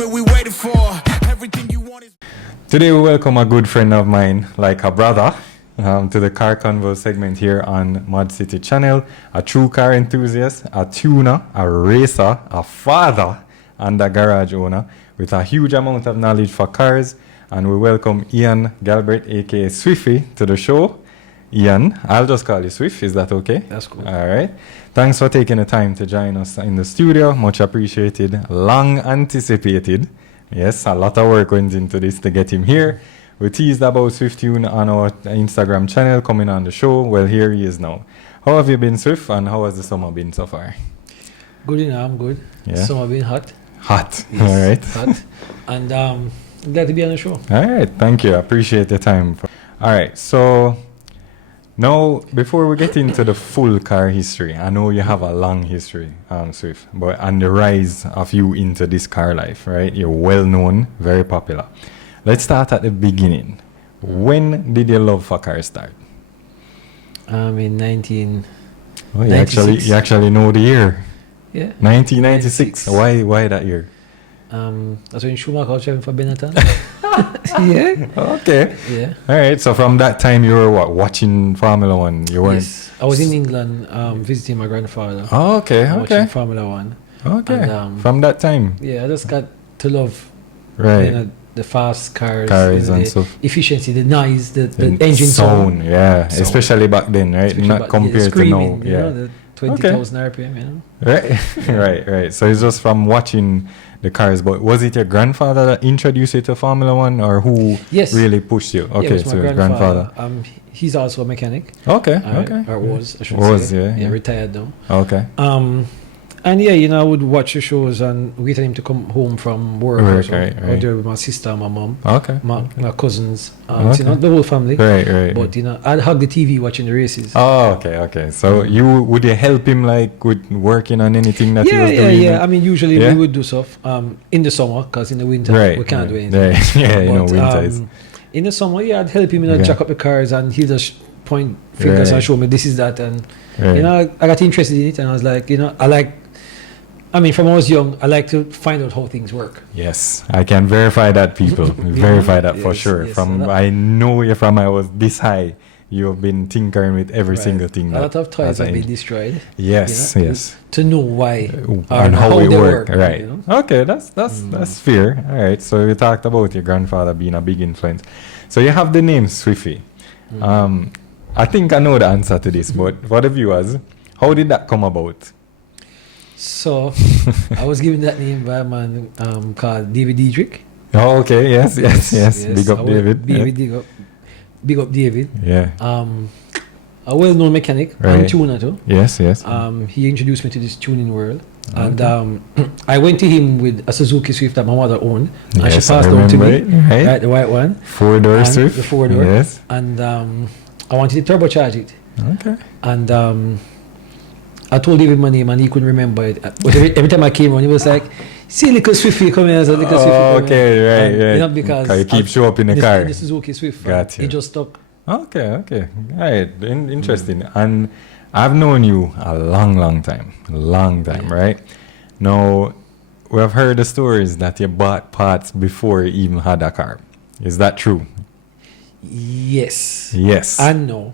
moment we waited for. Everything you want is... Today we welcome a good friend of mine, like a brother, to the Car Convos segment here on ModzCity channel. A true car enthusiast, a tuner, a racer, a father, and a garage owner with a huge amount of knowledge for cars. And we welcome Ian Galbraith, aka Swiffy, to the show. Ian, I'll just call you Swift. Is that okay? That's cool. All right. Thanks for taking the time to join us in the studio. Much appreciated. Long anticipated. Yes, a lot of work went into this to get him here. We teased about Swiftune on our Instagram channel coming on the show. Well, here he is now. How have you been, Swift, and how has the summer been so far? Good, I'm good. Yeah. Summer been hot. Hot. Yes, all right. Hot. And glad to be on the show. All right. Thank you. I appreciate the time. All right. So now, before we get into the full car history, I know you have a long history, Swift, but and the rise of you into this car life, right? You're well known, very popular. Let's start at the beginning. When did your love for cars start? In 1996. Oh, you actually know the year. Yeah. 1996. 96. Why that year? That's when Schumacher was driving for Benetton. Yeah. Okay. Yeah. All right. So from that time, you were watching Formula One. You weren't. Yes. I was in England visiting my grandfather. Oh, okay. Watching Formula One. Okay. And, from that time. Yeah, I just got to love. Right. The fast cars and the stuff. Efficiency, the noise, the engine sound. Yeah. Sound. Especially back then, right? Not compared to now. You know, the 20,000 RPM. You know. Right. Right. So it's just from watching the cars. But was it your grandfather that introduced you to Formula One, or who really pushed you? Okay, yeah, so your grandfather. He's also a mechanic. Okay. Or was, I should say. Yeah. Retired now. Okay. And I would watch the shows and wait for him to come home from work. Right. Out there with my sister and my mom. Okay. My cousins. The whole family. Right. But I'd hug the TV watching the races. Oh, okay. So would you help him like with working on anything that he was doing? Yeah. I mean, usually we would do stuff in the summer, because in the winter we can't do anything. Right. Yeah, winter is. In the summer, I'd help him jack up the cars, and he'll just point fingers and show me this is that, and I got interested in it, and I was like, from when I was young, I like to find out how things work. Yes, I can verify that, people. Verify that for sure. Yes, I know you from I was this high. You've been tinkering with every single thing. A lot of toys have been destroyed. Yes. To know why and how it work. Right. You know? Okay, that's fair. All right. So you talked about your grandfather being a big influence. So you have the name Swiffy. I think I know the answer to this, but for the viewers, how did that come about? So I was given that name by a man called David Diedrich. Oh, okay. Yes. Big up David. Big up David. Yeah. A well-known mechanic and tuner too. Yes. He introduced me to this tuning world, and I went to him with a Suzuki Swift that my mother owned, and she passed on to me, right, the white one, 4-door Swift, the 4-door. Yes. And I wanted to turbocharge it. Okay. And I told David my name, and he couldn't remember it. But every time I came on, he was like, "See, little Swiffy come here." Okay, right. Because you keep show up in the car. The Suzuki Swift. Gotcha. It just stuck. Okay. All right. Interesting. And I've known you a long time, right? Now, we have heard the stories that you bought parts before you even had a car. Is that true? Yes. And no.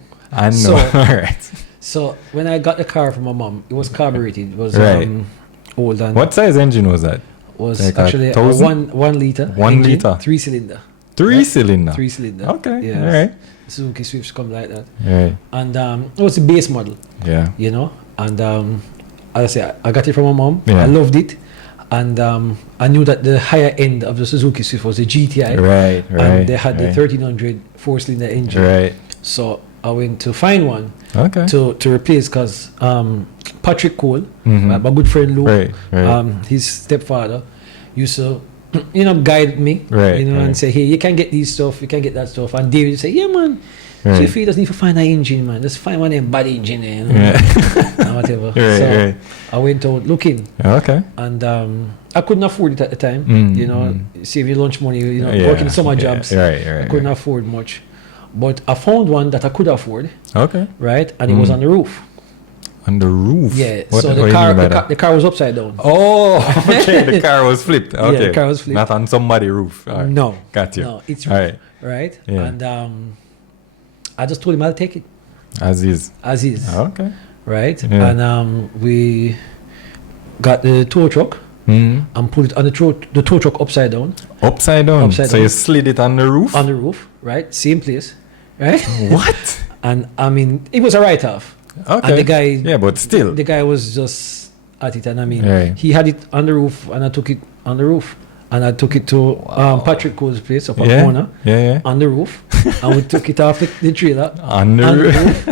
So, all right. So when I got the car from my mom, it was carbureted. It was old. And what size engine was that? Was like actually a 1 liter. 1 engine, liter. 3-cylinder. 3-cylinder. 3-cylinder. Okay. Yes. All right. Suzuki Swifts come like that. Right. And it was a base model. Yeah. And as I say, I got it from my mom. Yeah. I loved it. And I knew that the higher end of the Suzuki Swift was the GTI. Right. And they had the 1300 4-cylinder engine. Right. So I went to find one to replace, because Patrick Cole, my good friend Luke, his stepfather, used to guide me, and say, hey, you can get these stuff, you can get that stuff. And David would say, yeah, man, so if he doesn't need to find that engine, man, just find one of them body engine, and whatever. I went out looking. Okay. And I couldn't afford it at the time. Save your lunch money, working summer jobs. I couldn't afford much. But I found one that I could afford. Okay. Right? And it was on the roof. On the roof? Yeah. What, so the car was upside down. Oh, okay. The car was flipped. Okay. Yeah, the car was flipped. Not on somebody's roof. All right. No. Got you. No, it's all right. Right? Yeah. And I just told him I'll take it. As is. As is. Okay. Right? Yeah. And we got the tow truck and put it on the tow truck upside down. Upside down? Upside so down. you slid it on the roof? On the roof, right? Same place. Right? What? And I mean, it was a write-off. Okay. And the guy... Yeah, but still. The guy was just at it. And I mean, right. he had it on the roof and I took it on the roof. And I took it to Patrick Cole's place up yeah. a corner on the roof. And we took it off the trailer on the roof.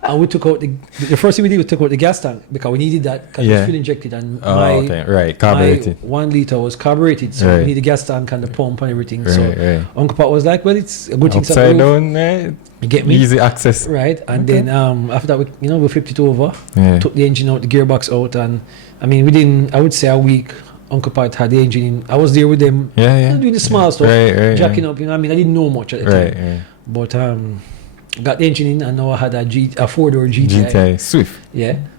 And we took out the first thing we did was took out the gas tank because we needed that because it was fuel injected and carbureted. my 1 liter was carbureted, so we need the gas tank and the pump and everything. So Uncle Pat was like, well, it's a good thing. Upside down, right? You get me? Easy access. Right. And then after that, we flipped it over, took the engine out, the gearbox out, and I mean, within, I would say, a week, Uncle Pat had the engine in. I was there with them, doing the small stuff, jacking up. I mean, I didn't know much at the time, but got the engine in, and now I had a 4-door GTI Swift,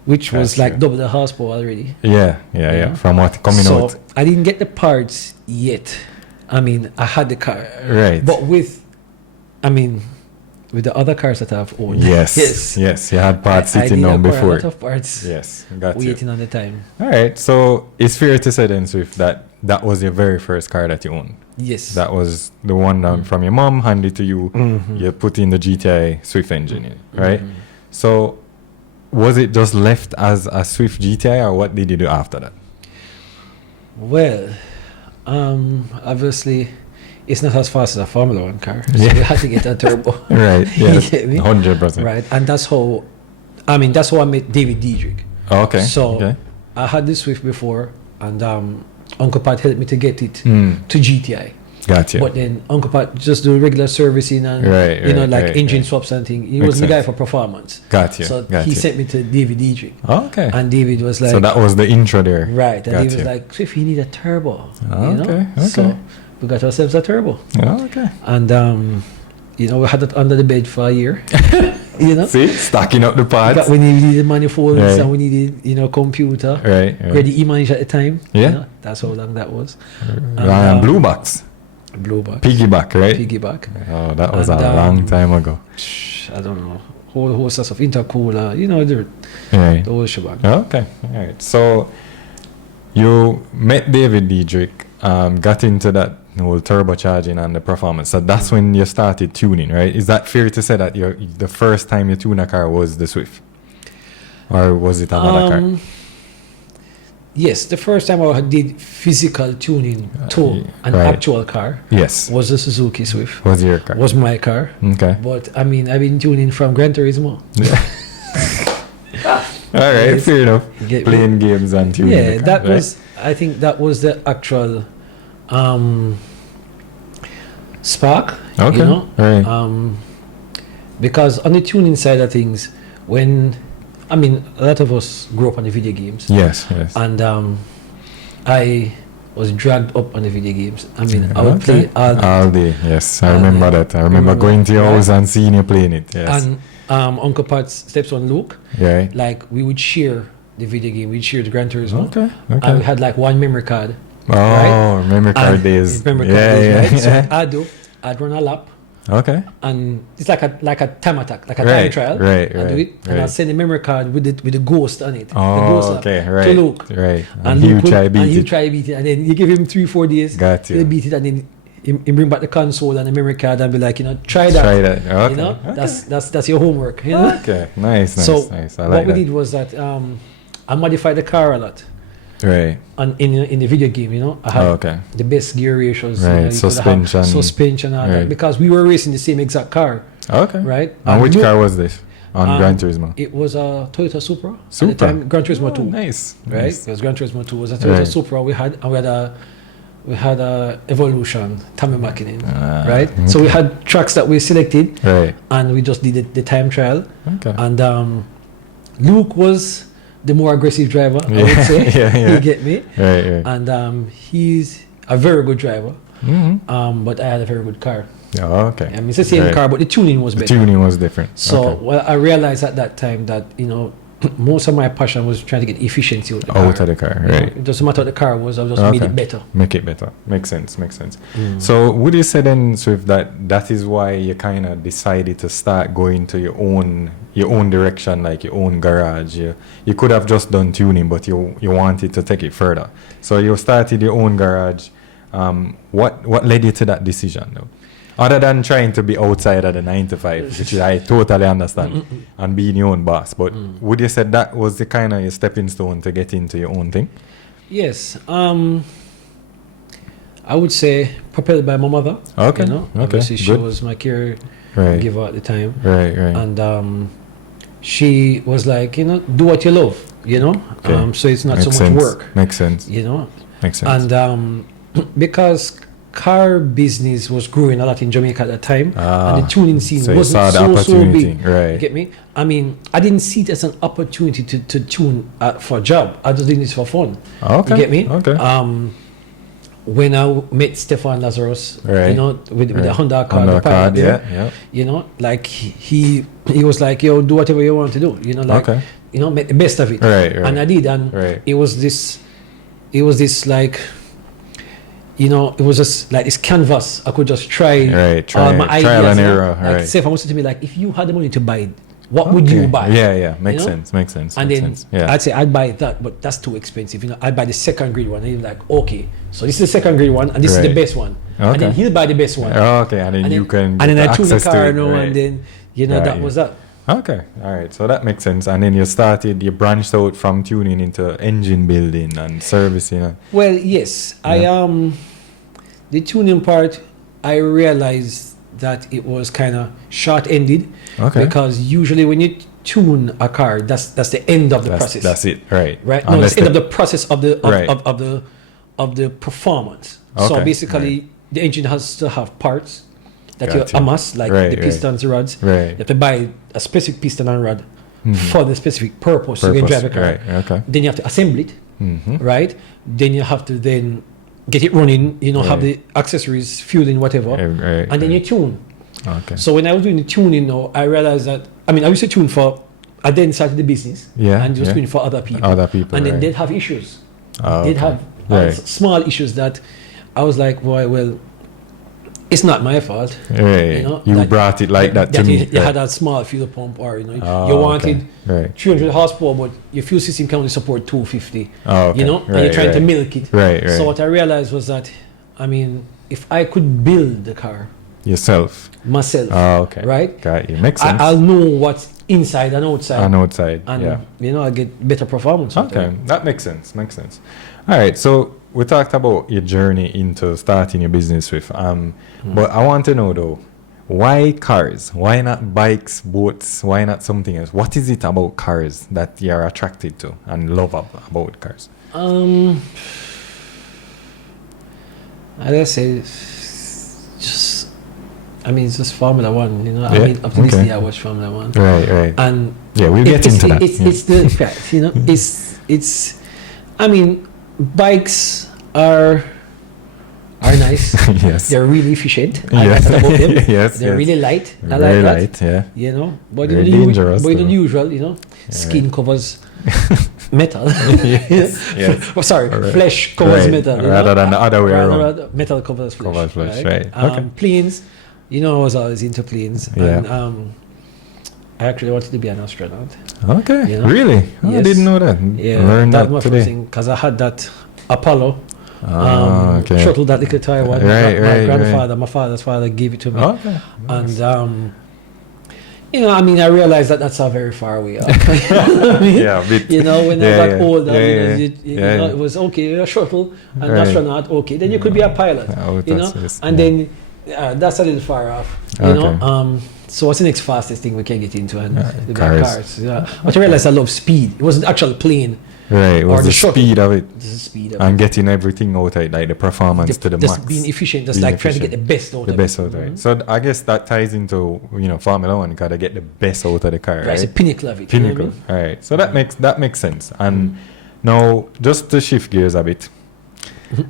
which was like double the horsepower already. Yeah. From what coming out. So I didn't get the parts yet. I mean, I had the car, but with the other cars that I've owned, yes, you had parts sitting down before. A lot of parts, waiting on the time. All right, so it's fair to say then, Swift, that was your very first car that you owned. Yes, that was the one from your mom, handed to you. You put in the GTI Swift engine in it, right? So was it just left as a Swift GTI, or what did you do after that? Well, obviously it's not as fast as a Formula 1 car, so you had to get a turbo. Right, you get me? 100%. Right, and that's how I met David Diedrich. Okay. So I had the Swift before, and Uncle Pat helped me to get it to GTI. Gotcha. But then Uncle Pat just do regular servicing and engine swaps and things. He was the guy for performance. Gotcha. So he sent me to David Diedrich. Okay. And David was like, so that was the intro there. Right. And he was like, Swift, you need a turbo. Okay. So we got ourselves a turbo. Okay. And we had it under the bed for a year. See, stacking up the parts. We needed manifolds and we needed, computer. Ready e-manage at the time. Yeah. That's how long that was. And blue box. Piggyback, right? Piggyback. Oh, that was a long time ago. I don't know. Whole host of intercooler, the whole shebang. Okay. All right. So you met David Diedrich, got into that whole turbocharging and the performance. So that's when you started tuning, right? Is that fair to say that the first time you tuned a car was the Swift? Or was it another car? Yes, the first time I did physical tuning to an actual car was the Suzuki Swift. Was your car? Was my car. Okay. But I've been tuning from Gran Turismo. All right, fair enough. Playing games and tuning. Yeah, that was, I think that was the actual spark. Okay. Right. Because on the tuning side of things, a lot of us grew up on the video games. Yes. And I was dragged up on the video games. I would play all day. Yes, I remember that. I remember going to your house and seeing you playing it. Yes. And Uncle Pat's stepson Luke, like we would share the video game. We'd share the Gran Turismo. Okay. And we had like one memory card. Oh, memory card days. Right? So I'd run a lap. Okay. And it's like a time attack, like a time trial. Right. I do it, and I'll send the memory card with the ghost on it. Oh, the ghost okay. To Luke. Right. And you try beat it, and then you give him 3-4 days. Got you. He'll beat it, and then he bring back the console and the memory card and be like, try that. Okay. Okay. That's your homework. Okay. Nice. So nice. I like what we that. did was that I modified the car a lot. Right. And in the video game, I had the best gear ratios. Right. Suspension, all that, because we were racing the same exact car. Okay. Right. And which car was this on Gran Turismo? It was a Toyota Supra. Supra. At the time, Gran Turismo 2. Nice. Right. Because Gran Turismo 2 was a Toyota Supra. We had a Evolution Tommy Mackinnon. Right. Okay. So we had tracks that we selected. Right. And we just did the time trial. Okay. And Luke was the more aggressive driver, I would say. You get me? Right. And he's a very good driver. Mm-hmm. But I had a very good car. Oh, okay. It's the same car, but the tuning was better. The tuning was different. So I realized at that time that, most of my passion was trying to get efficiency out of the car. Right. It doesn't matter what the car was, I just made it better. Make it better. Makes sense. So would you say then, Swift, that is why you kind of decided to start going to your own direction, like your own garage? You could have just done tuning, but you wanted to take it further. So you started your own garage. What led you to that decision, though? Other than trying to be outside of the 9 to 5, which I totally understand, and being your own boss. But would you say that was the kind of your stepping stone to get into your own thing? Yes. I would say propelled by my mother. Okay. Obviously she was my caregiver at the time. Right. And she was like, do what you love, so it's not so much work. Makes sense. Makes sense. And because car business was growing a lot in Jamaica at that time, and the tuning scene wasn't so big. Right. You get me? I mean, I didn't see it as an opportunity to tune for a job. I just did this for fun. Okay. You get me? Okay. When I met Stefan Lazarus, with the Honda car, like he was like, yo, do whatever you want to do, make the best of it. Right. And I did, and it was this like, it was just like this canvas. I could just try all my ideas. Trial and error. Like Stefan was to me, like, if you had the money to buy it, what would you buy? Yeah. Makes sense. And then I'd say I'd buy that, but that's too expensive. I'd buy the second grade one. And he's like, okay, so this is the second grade one, and this is the best one. Okay. And then he'll buy the best one. Okay, and then you can. And then I tune the car, and then that was that. Okay, all right. So that makes sense. And then you branched out from tuning into engine building and servicing. Well, yes, the tuning part, I realized that it was kind of short-ended. Okay. Because usually when you tune a car, that's the end of the process. That's it, right? Right. No, it's the end of the process of the performance. Okay. So basically, the engine has to have parts that you amass, like the pistons, rods. Right. You have to buy a specific piston and rod for the specific purpose. So you can drive a car. Right. Okay. Then you have to assemble it. Right. Then you have to then get it running, have the accessories, fueling, whatever, and then you tune. Okay. So when I was doing the tuning I realized that, I used to tune I then started the business, and just tuning for other people. And then they'd have issues. They'd have small issues that I was like, well, it's not my fault. Right. You brought it like that to me. You had a small fuel pump, or you wanted 300 horsepower, but your fuel system can only support 250. And you're trying to milk it. Right. So what I realized was that, if I could build the car myself, right? Got you. Makes sense. I'll know what's inside and outside. And I'll get better performance. Okay, that makes sense. All right, so we talked about your journey into starting your business with, but I want to know though, why cars? Why not bikes, boats? Why not something else? What is it about cars that you're attracted to and love about cars? As I say, it's just Formula One, up to this day I watch Formula One. Right. And we'll get into that. It's the fact, it's bikes are nice. Yes. They're really efficient. I like that about them. They're really light. I like very that. light, yeah. But very dangerous. But the usual, skin covers metal. Yes. Flesh covers metal. Rather than the other way around. Metal covers flesh. Right. Okay. Planes, I was always into planes. Yeah. And I actually wanted to be an astronaut. Okay. Really? Yes. I didn't know that. Yeah. Learned that my today. first thing, because I had that Apollo shuttle, that little toy one. My father's father gave it to me. Okay. Nice. And I realized that that's how very far away off. Yeah, a bit. When I got older, it was okay, you're a shuttle, an astronaut, okay, then you could be a pilot, then that's a little far off, so what's the next fastest thing we can get into? And the cars. But I realized I love speed. It wasn't actually plane. Right, it was the speed of it. The speed of and getting everything out of it, like the performance to the max. Just being efficient, trying to get the best out of it. The best out of it. So I guess that ties into, Formula One, you gotta get the best out of the car, right? It's the pinnacle of it. Pinnacle, right. So that makes sense. And now, just to shift gears a bit,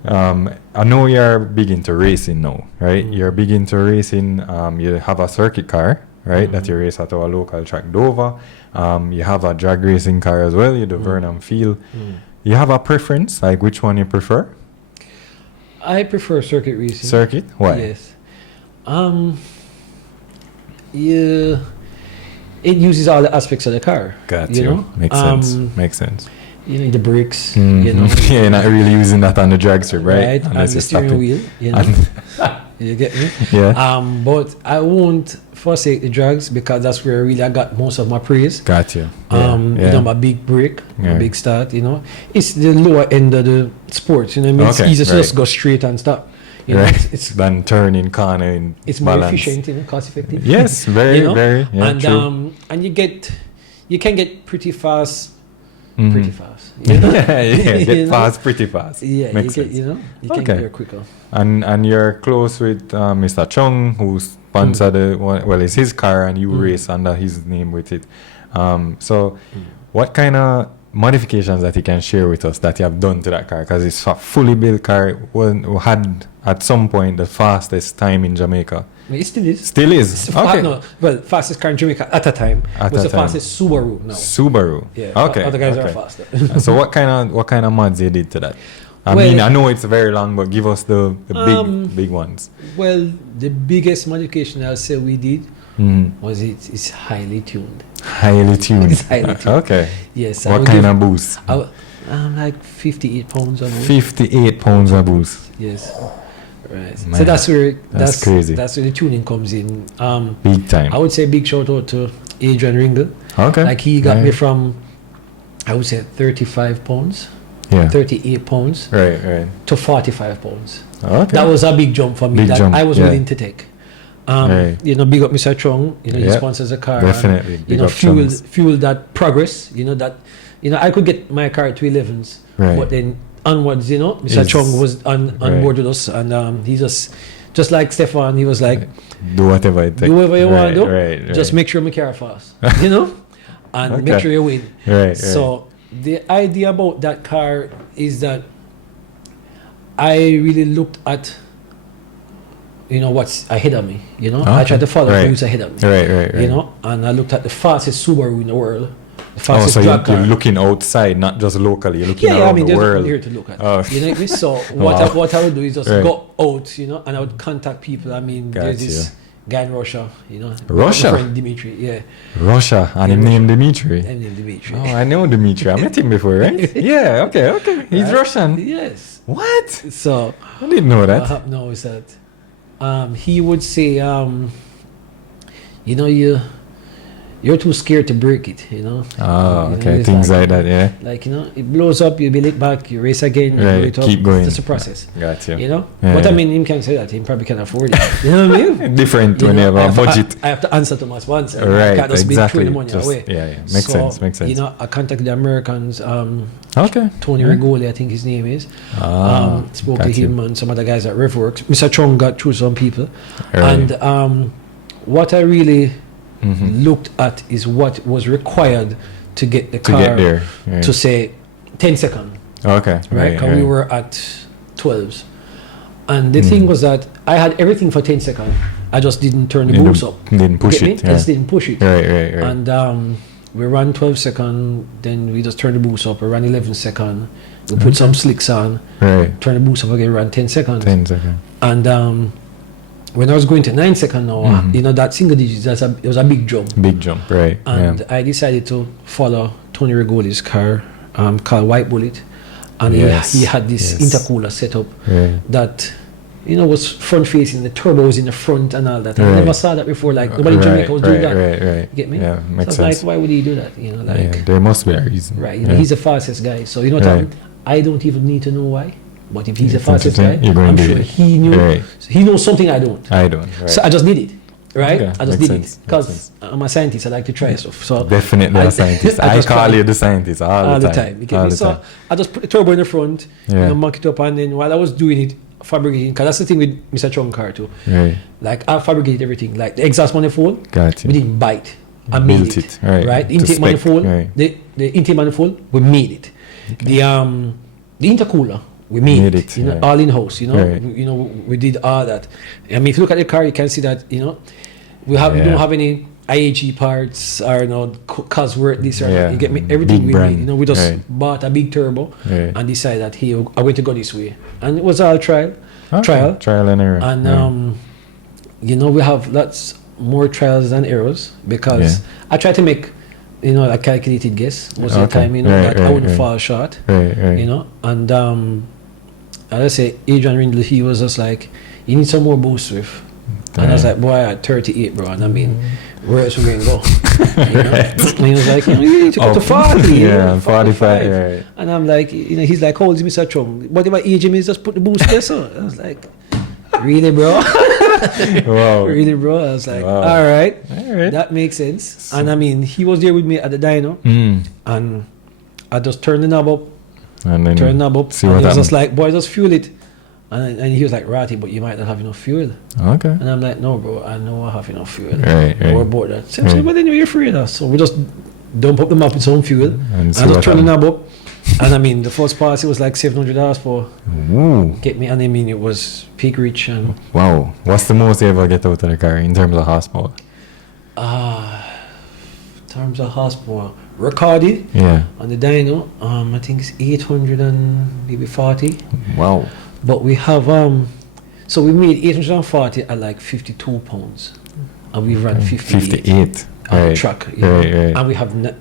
I know you're big into racing now, right? You're big into racing. You have a circuit car, right? That you race at our local track, Dover. You have a drag racing car as well. You do Vernon Field. You have a preference, like which one you prefer? I prefer circuit racing. Circuit? Why? Yes. Yeah. It uses all the aspects of the car. Got you. Know? Makes sense. Makes sense. You know, the brakes. You know. Yeah, you're not really using that on the drag strip, right? Right. Unless and the steering wheel. You know. You get me? Yeah. But I won't forsake the drags because that's where really I got most of my praise. Got you. You know, my big break, my big start. You know, it's the lower end of the sport. You know, what I mean, it's easier to just go straight and stop. You know, it's than turning corner in it's balance. more efficient, you know, cost effective. Yes, very, you know? Very. Yeah, and true. And you can get pretty fast. Pretty fast. You know? Get fast pretty fast. Yeah, makes sense. You know, you can get there quicker. And you're close with Mr. Chung, who sponsored it's his car, and you race under his name with it. What kind of modifications that you can share with us that you have done to that car? Because it's a fully built car. Had at some point the fastest time in Jamaica. It still is. Still is. Okay. Fastest car in Jamaica at a time was the fastest Subaru. No. Subaru. Yeah. Okay. Other guys are faster. So what kind of mods you did to that? I mean, I know it's very long, but give us the big ones. Well, the biggest modification I'll say we did was it's highly tuned. Highly tuned. It's highly tuned. Okay. Yes. What kind of boost? Like 58 pounds of boost. 58 pounds of boost. Yes. Right. Man, so that's crazy. That's where the tuning comes in. Big time. I would say big shout out to Adrian Ringle. Okay. Like he got me from, I would say 35 pounds. Yeah. 38 pounds. Right. To 45 pounds. Okay. That was a big jump for me that I was willing to take. You know, big up Mr. Chung. You know, he sponsors a car. Definitely. And, you know, fuel that progress. You know that. You know, I could get my car to 11s, but then onwards, you know, Mr. Chung was on board with us, and he just like Stefan, he was like, do whatever it takes. Do whatever you want to do. Right. Just make sure my car fast, you know, and make sure you win. Right. So the idea about that car is that I really looked at, you know, what's ahead of me. You know, I tried to follow who's ahead of me. Right. You know, and I looked at the fastest Subaru in the world. So you're looking outside, not just locally. You're looking around the world. There's nothing here to look at. You know, so what I would do is just go out, you know, and I would contact people. I mean, there's this guy in Russia, you know, Russia, friend Dimitri, Russia, and him named Dimitri. Oh, I know Dimitri. I met him before, right? Yeah. Okay. He's Russian. Yes. What? So I didn't know that. What happened now is that he would say, you know, you're too scared to break it, you know. Oh, okay. Things like that, yeah. Like, you know, it blows up, you build it back, you race again, you blow it up. Keep going. It's just a process. Got you. You know? But I mean, him can't say that. He probably can afford it. You know what I mean? Different when you have a budget. I have to answer to my sponsor. Right, I can't just be throwing the money just, away. Yeah. Makes sense. You know, I contacted the Americans. Okay. Tony Rigoli, I think his name is. Spoke to him and some other guys at RevWorks. Mr. Chung got through some people. Right. And what I really looked at is what was required to get the car to say 10 seconds. Okay. Right? Because we were at 12s. And the thing was that I had everything for 10 seconds. I just didn't turn the boost up. Didn't push it. I just didn't push it. Right. And we ran 12 seconds, then we just turned the boost up. We ran 11 seconds. We put some slicks on. Right. Turn the boost up again, ran 10 seconds. 10 seconds. And when I was going to 9 seconds now, you know, that single digits, it was a big jump. Big jump, right. And I decided to follow Tony Rigoli's car called White Bullet. And he had this intercooler setup that, you know, was front facing, the turbos in the front and all that. I never saw that before. Like, nobody in Jamaica was doing that. Right. You get me? Yeah, makes so sense. Like, why would he do that? You know, like, there must be a reason. Right. You know, he's the fastest guy. So, you know what I don't even need to know why. But if he's the fastest guy, I'm sure he knew. He knows something I don't. Right. So I just did it. Right? I just did it. Because I'm a scientist. I like to try stuff. So definitely a scientist. I call you the scientist all the time. You get me? So I just put the turbo in the front, you know, mock it up, and then while I was doing it, fabricating, because that's the thing with Mr. Chung car too. Right. Like I fabricated everything. Like the exhaust manifold, we didn't bite. I made it. Right. The intake manifold, the intake manifold, we made it. Okay. The intercooler, we made it. You know, all in house. You know, you know, we did all that. I mean, if you look at the car, you can see that. You know, we don't have any IAG parts or Cosworth, this or you get me, everything big we brand. made. We just bought a big turbo and decided that I'm going to go this way. And it was all trial and error. And we have lots more trials than errors because I try to make a calculated guess most of the time, that I wouldn't fall short. And as I say, Adrian Rindle, he was just like, you need some more boost, Swift. And I was like, boy, at 38, bro. And I mean, where else we going to go? And he was like, you need to go to 40. 45. Right. And I'm like, he's like, how old is Mr. Chung? Whatever age him is, just put the boost there. So I was like, really, bro? Wow. Really, bro? I was like, all right. That makes sense. And I mean, he was there with me at the dyno. And I just turned the knob up. And then turned the knob up. See and what he was happens. just like, boy, just fuel it. And he was like, Ratty, but you might not have enough fuel. Okay. And I'm like, no, bro, I know I have enough fuel. Right. We're bored that. So but anyway, you're free enough. So we just dump up the map with some fuel and just turn the knob up. And I mean, the first pass, it was like $700 for get me. And I mean, it was peak reach. And wow. What's the most you ever get out of the car in terms of horsepower? In terms of horsepower, recorded on the dyno, I think it's 800 and maybe 40. Wow. But we have so we made 840 at like 52 pounds, and we ran 58 on the truck. And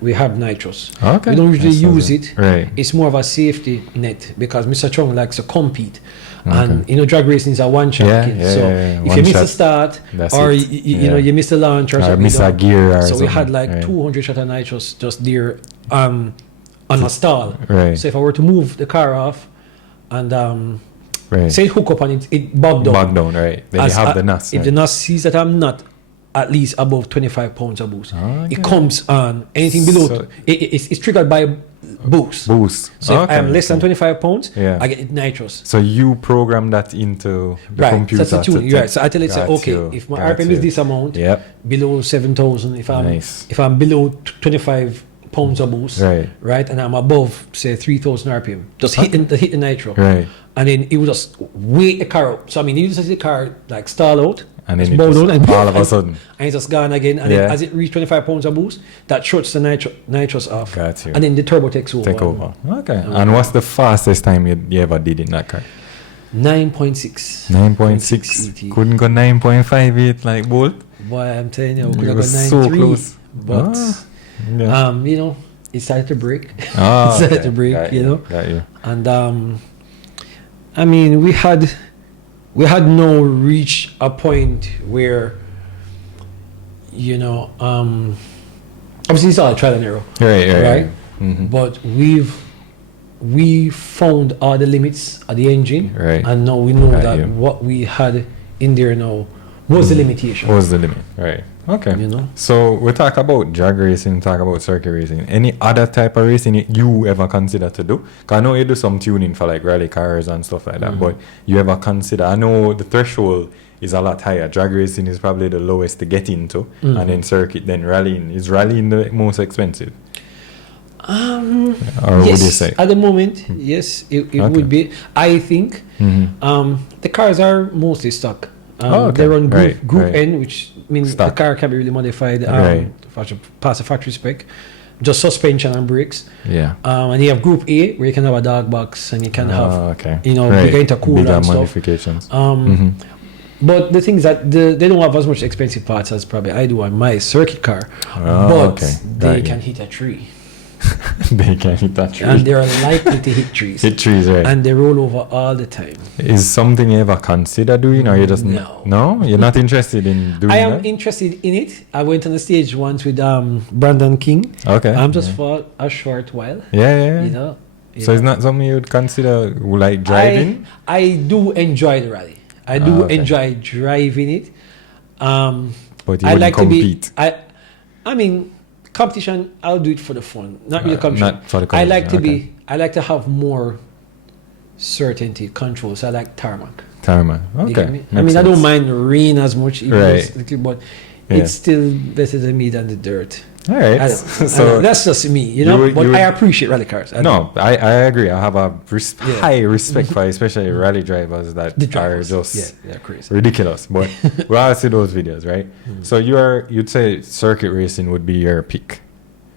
we have nitrous. Okay. We don't usually use it. Right. It's more of a safety net because Mr. Chung likes to compete. And drag racing is a one-shot kid. So if you miss a start or you miss the launch or something, miss a gear or so we had like 200 shot of nitrous just there on a stall. Right. So if I were to move the car off and say it hook up and it bogged down. Bogged down, right. Then you have the NAS. If the NAS sees that I'm not at least above 25 pounds of boost, it comes on anything below. It's triggered by boost. So if I'm less than 25 pounds, I get nitrous. So you program that into the computer. That's the tuning. Right. So I tell it, if my RPM is this amount, below 7,000, if I'm below 25 pounds of boost, right, and I'm above say 3,000 RPM, just hit the nitro, and then it will just wake the car up. So I mean, you just see the car like stall out, and then all of a sudden, and it's just gone again, and then as it reaches 25 pounds of boost, that shuts the nitrous off. Got you. And then the turbo takes over. Okay. And what's the fastest time you ever did in that car? 9.6. 9.6. Couldn't go 9.58 like Bolt. Boy, I'm telling you, we could have were gone 9.3. so close. But it started to break. Got you. And I mean, we had now reached a point where obviously it's all trial and error, right? Mm-hmm. But we found all the limits of the engine, and now we know that what we had in there now was the limitation. Was the limit, right? Okay. So we talk about drag racing, talk about circuit racing. Any other type of racing you ever consider to do? Because I know you do some tuning for like rally cars and stuff like that, but you ever consider, I know the threshold is a lot higher. Drag racing is probably the lowest to get into, and then circuit, then rallying. Is rallying the most expensive? Or yes, would you say? At the moment, yes, it would be. I think the cars are mostly stock. They run group N, which means the car can be really modified past the factory spec. Just suspension and brakes. And you have group A where you can have a dog box and you can have bigger intercooler and modifications. Stuff. But the thing is that they don't have as much expensive parts as probably I do on my circuit car. They can hit a tree. They can hit that tree. And they're likely to hit trees. Hit trees, right. And they roll over all the time. Is something you ever consider doing, or you just... No? You're not interested in doing that? I am interested in it. I went on the stage once with Brandon King. Okay. I'm just for a short while. Yeah. So it's not something you'd consider like driving? I do enjoy the rally. I do enjoy driving it. But you wouldn't compete? I mean... competition, I'll do it for the fun, not really competition. Not for the competition. I like to have more certainty, control. So I like tarmac. Okay. I mean, I don't mind rain as much, but it's still better than me than the dirt. All right. So that's just me, you know. But I appreciate rally cars. I agree. I have a high respect for especially rally drivers that are just crazy, ridiculous. But we all see those videos, right? So you'd say circuit racing would be your peak,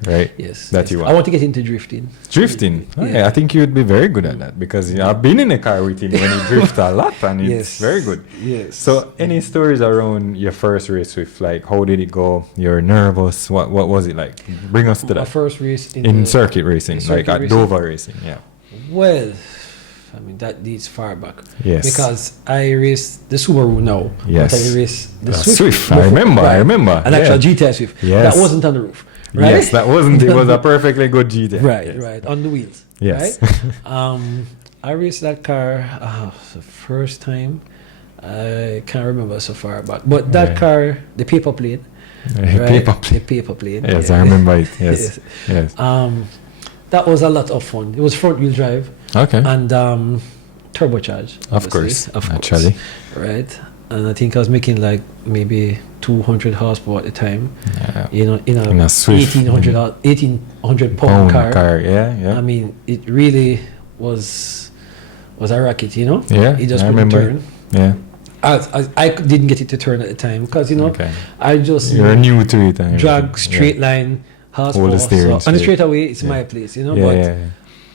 right? Yes. That you want. I want to get into drifting. Drifting. Okay, I think you'd be very good at that because I've been in a car with him when he drifts a lot, and it's very good. Yes. So, any stories around your first race with, like, how did it go? You're nervous. What was it like? Bring us to that. My first race in circuit racing, like at Dover racing. Yeah. Well, I mean that dates far back. Yes. Because I raced the Subaru now. Yes. But I raced the Swift. I remember. An actual GTI Swift. Yes. That wasn't on the roof. Right? Yes, that wasn't. It was a perfectly good GTI. Right. On the wheels. Yes. Right? I raced that car the first time. I can't remember so far back. But that car, the paper plate. The paper plate. Yes, I remember it. Yes. Yes. That was a lot of fun. It was front wheel drive. Okay. And turbocharged. Of course. Naturally. Right. And I think I was making like maybe 200 horsepower at the time. Yeah. You know, in a Swift 1800 pound car. Yeah. I mean, it really was a racket, you know. Yeah. It just wouldn't turn. Yeah. I didn't get it to turn at the time because I just you're new to it. Drag straight line horsepower. On the straightaway, it's my place, you know.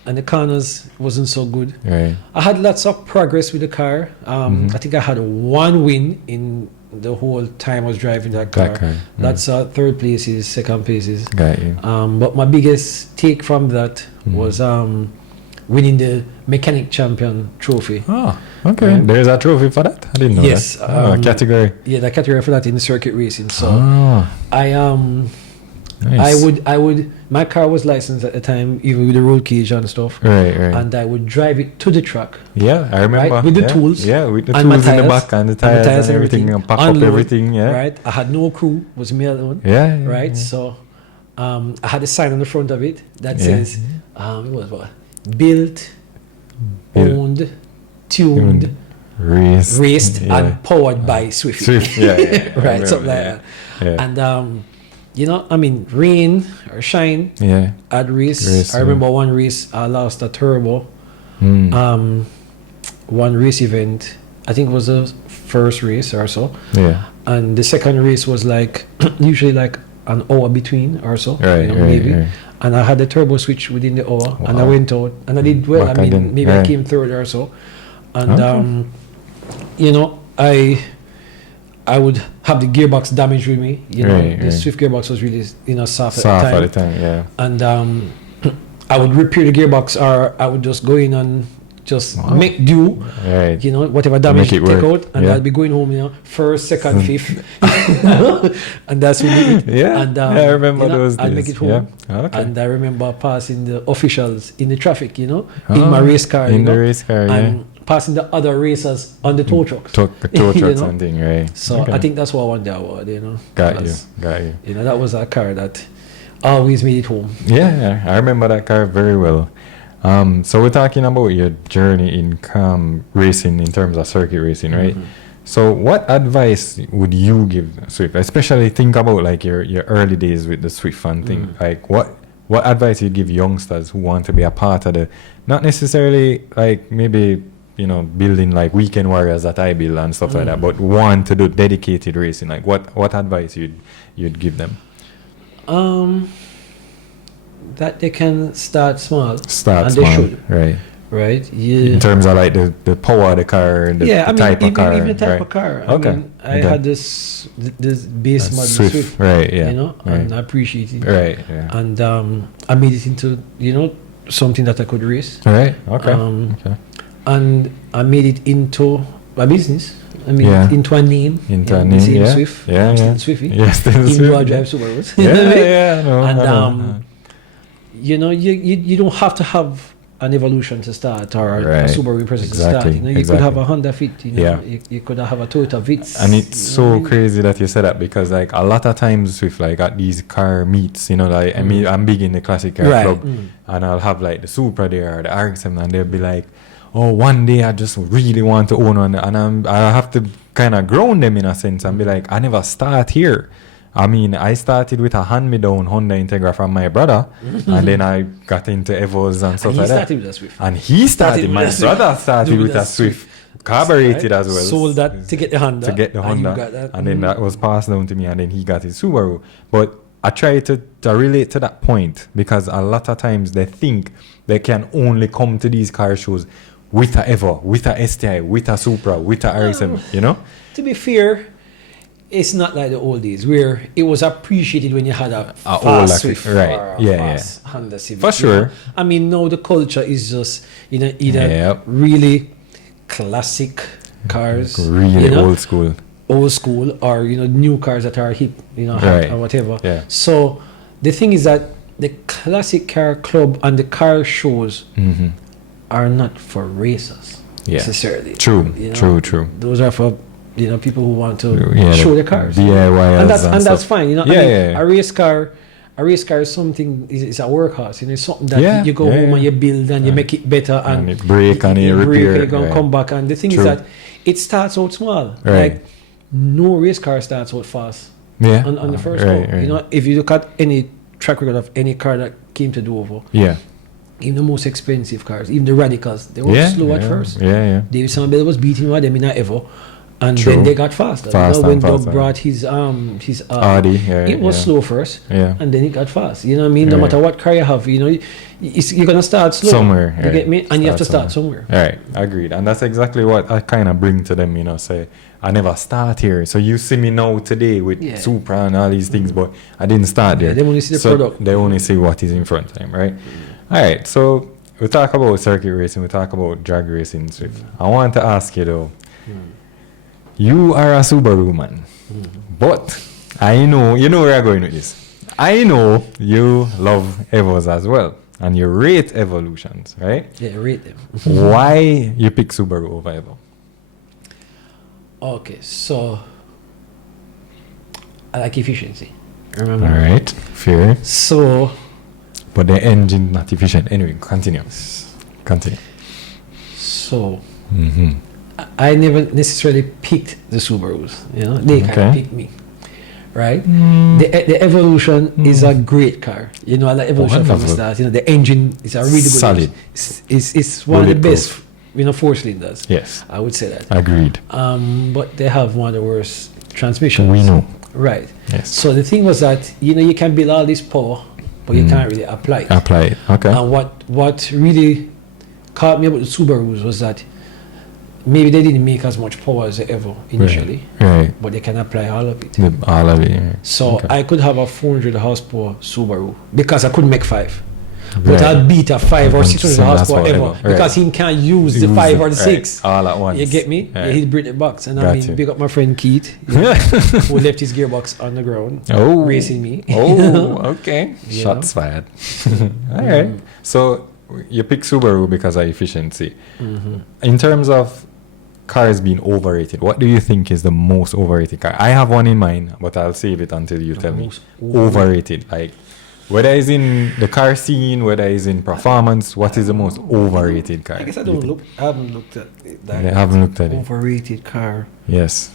And the corners wasn't so good. Right. I had lots of progress with the car. I think I had one win in the whole time I was driving that car. That's third places, second places. Got you. But my biggest take from that was winning the mechanic champion trophy. Oh, okay. There's a trophy for that? I didn't know that. Yes. Category. Yeah, the category for that in the circuit racing. So Nice. I would. My car was licensed at the time, even with the roll cage and stuff. Right. And I would drive it to the track. Yeah, I remember. Right? With the tools. Yeah, with the tools in the back and the tires and everything, and pack up everything. Yeah. Right. I had no crew. Was me alone. Yeah. Right. Yeah. So, I had a sign on the front of it that says, it was what? Built, owned, tuned, raced, and powered by Swiffy. Swift. Yeah. Right. Something like that. Yeah. And I mean, rain or shine. Yeah. I'd race. I remember one race I lost a turbo. One race event, I think it was the first race or so. Yeah. And the second race was like usually like an hour between or so. Maybe. Right. And I had the turbo switch within the hour, and I went out and I did well. I mean, maybe I came third or so. And I would have the gearbox damaged with me. The Swift gearbox was really, soft at the time. Yeah. And I would repair the gearbox, or I would just go in and just make do. Right. Whatever damage take out, and I'd be going home. First, second, fifth, and that's really it. Yeah. And I remember those days. I'd make it home. Yeah. Okay. And I remember passing the officials in the traffic. In my race car. In the race car. And passing the other racers on the tow trucks. Tow trucks and thing, right? So I think that's why I won the award, Got you. That was a car that always made it home. Yeah, I remember that car very well. So we're talking about your journey in racing in terms of circuit racing, right? So what advice would you give Swift? Especially think about like your early days with the Swift fan thing. Like what advice you give youngsters who want to be a part of the, not necessarily like maybe building like weekend warriors that I build and stuff like that, but want to do dedicated racing. Like what advice you'd give them? That they can start small. And small, they should. Right. Yeah. In terms of like the power of the car and the type of car. Even the type of car. I had this base model Swift. Right. Yeah. And I appreciate it. Right. Yeah. And I made it into something that I could race. Right. Okay. And I made it into a business. I mean, into a name. Swift. Yeah. I'm still Swiffy. Yes, even though I drive Subarus. You don't have to have an Evolution to start or a Subaru Impreza to start. You could have a Honda Fit. You could have a Toyota Vitz. And it's so crazy that you said that, because like a lot of times with like at these car meets, like I'm big in the classic car club, and I'll have like the Supra there or the RX-7, and they'll be like, oh, one day I just really want to own one, and I have to kind of ground them in a sense and be like, I never start here. I mean, I started with a hand-me-down Honda Integra from my brother, and then I got into Evos and stuff like that. And he started, my brother started with a Swift. Carbureted as well. Sold that to get the Honda. And then that was passed down to me, and then he got his Subaru. But I try to relate to that point, because a lot of times they think they can only come to these car shows with a Evo, with a STI, with a Supra, with a RSM, you know? To be fair, it's not like the old days where it was appreciated when you had a fast Swift or a fast Honda Civic. For sure. You know? I mean, now the culture is just, either really classic cars, really old school, or new cars that are hip, or whatever. Yeah. So the thing is that the classic car club and the car shows are not for racers necessarily. True. Those are for people who want to show their cars. DIY and that's fine. A race car is something. It's a workhorse. It's something that you go home and you build and you make it better and it break and you repair. And you're gonna come back. And the thing is that it starts out small. Right. Like no race car starts out fast. On the first go. Right. If you look at any track record of any car that came to Dover. Even the most expensive cars, even the radicals, they were slow at first. David Sandbell was beating one of them in that Evo. And then they got faster. When Doug brought his Audi, it was slow first, and then it got fast. You know what I mean? No matter what car you have, you're gonna start slow somewhere. You get me? And you have to start somewhere. Right, agreed. And that's exactly what I kind of bring to them. Say I never start here. So you see me now today with Supra and all these things, but I didn't start there. They only see the product. They only see what is in front of them, right? All right. So we talk about circuit racing. We talk about drag racing. Swift. I want to ask you though. You are a Subaru man, but I know, where I'm going with this. I know you love Evos as well, and you rate Evolutions, right? Yeah, I rate them. Why you pick Subaru over Evo? Okay, so I like efficiency. Remember? All right, fair. So, but the engine not efficient. Anyway, continue. So. I never necessarily picked the Subarus, they kind of picked me, right? The Evolution is a great car, I like Evolution from the start. The engine is a really good, solid. It's one of the best, 4-cylinders. Yes, I would say that. Agreed. But they have one of the worst transmissions. We know, right? Yes. So the thing was that you can build all this power, but you can't really apply it. Okay. And what really caught me about the Subarus was that. Maybe they didn't make as much power as ever initially, right. But they can apply all of it. Yeah. So I could have a 400 horsepower Subaru because I couldn't make 5. But I'll beat a 5 or 600 horsepower ever because he can't use the 5 or the 6. All at once. You get me? Right. Yeah, he'd break the box. And big up my friend Keith, who left his gearbox on the ground racing me. Okay. Shots fired. All right. So you pick Subaru because of efficiency. In terms of cars being overrated, what do you think is the most overrated car? I have one in mind, but I'll save it until you tell me. Overrated, like whether it's in the car scene, whether it's in performance, what is the most overrated car? I guess I haven't looked at it. I haven't looked at it. Overrated car. Yes.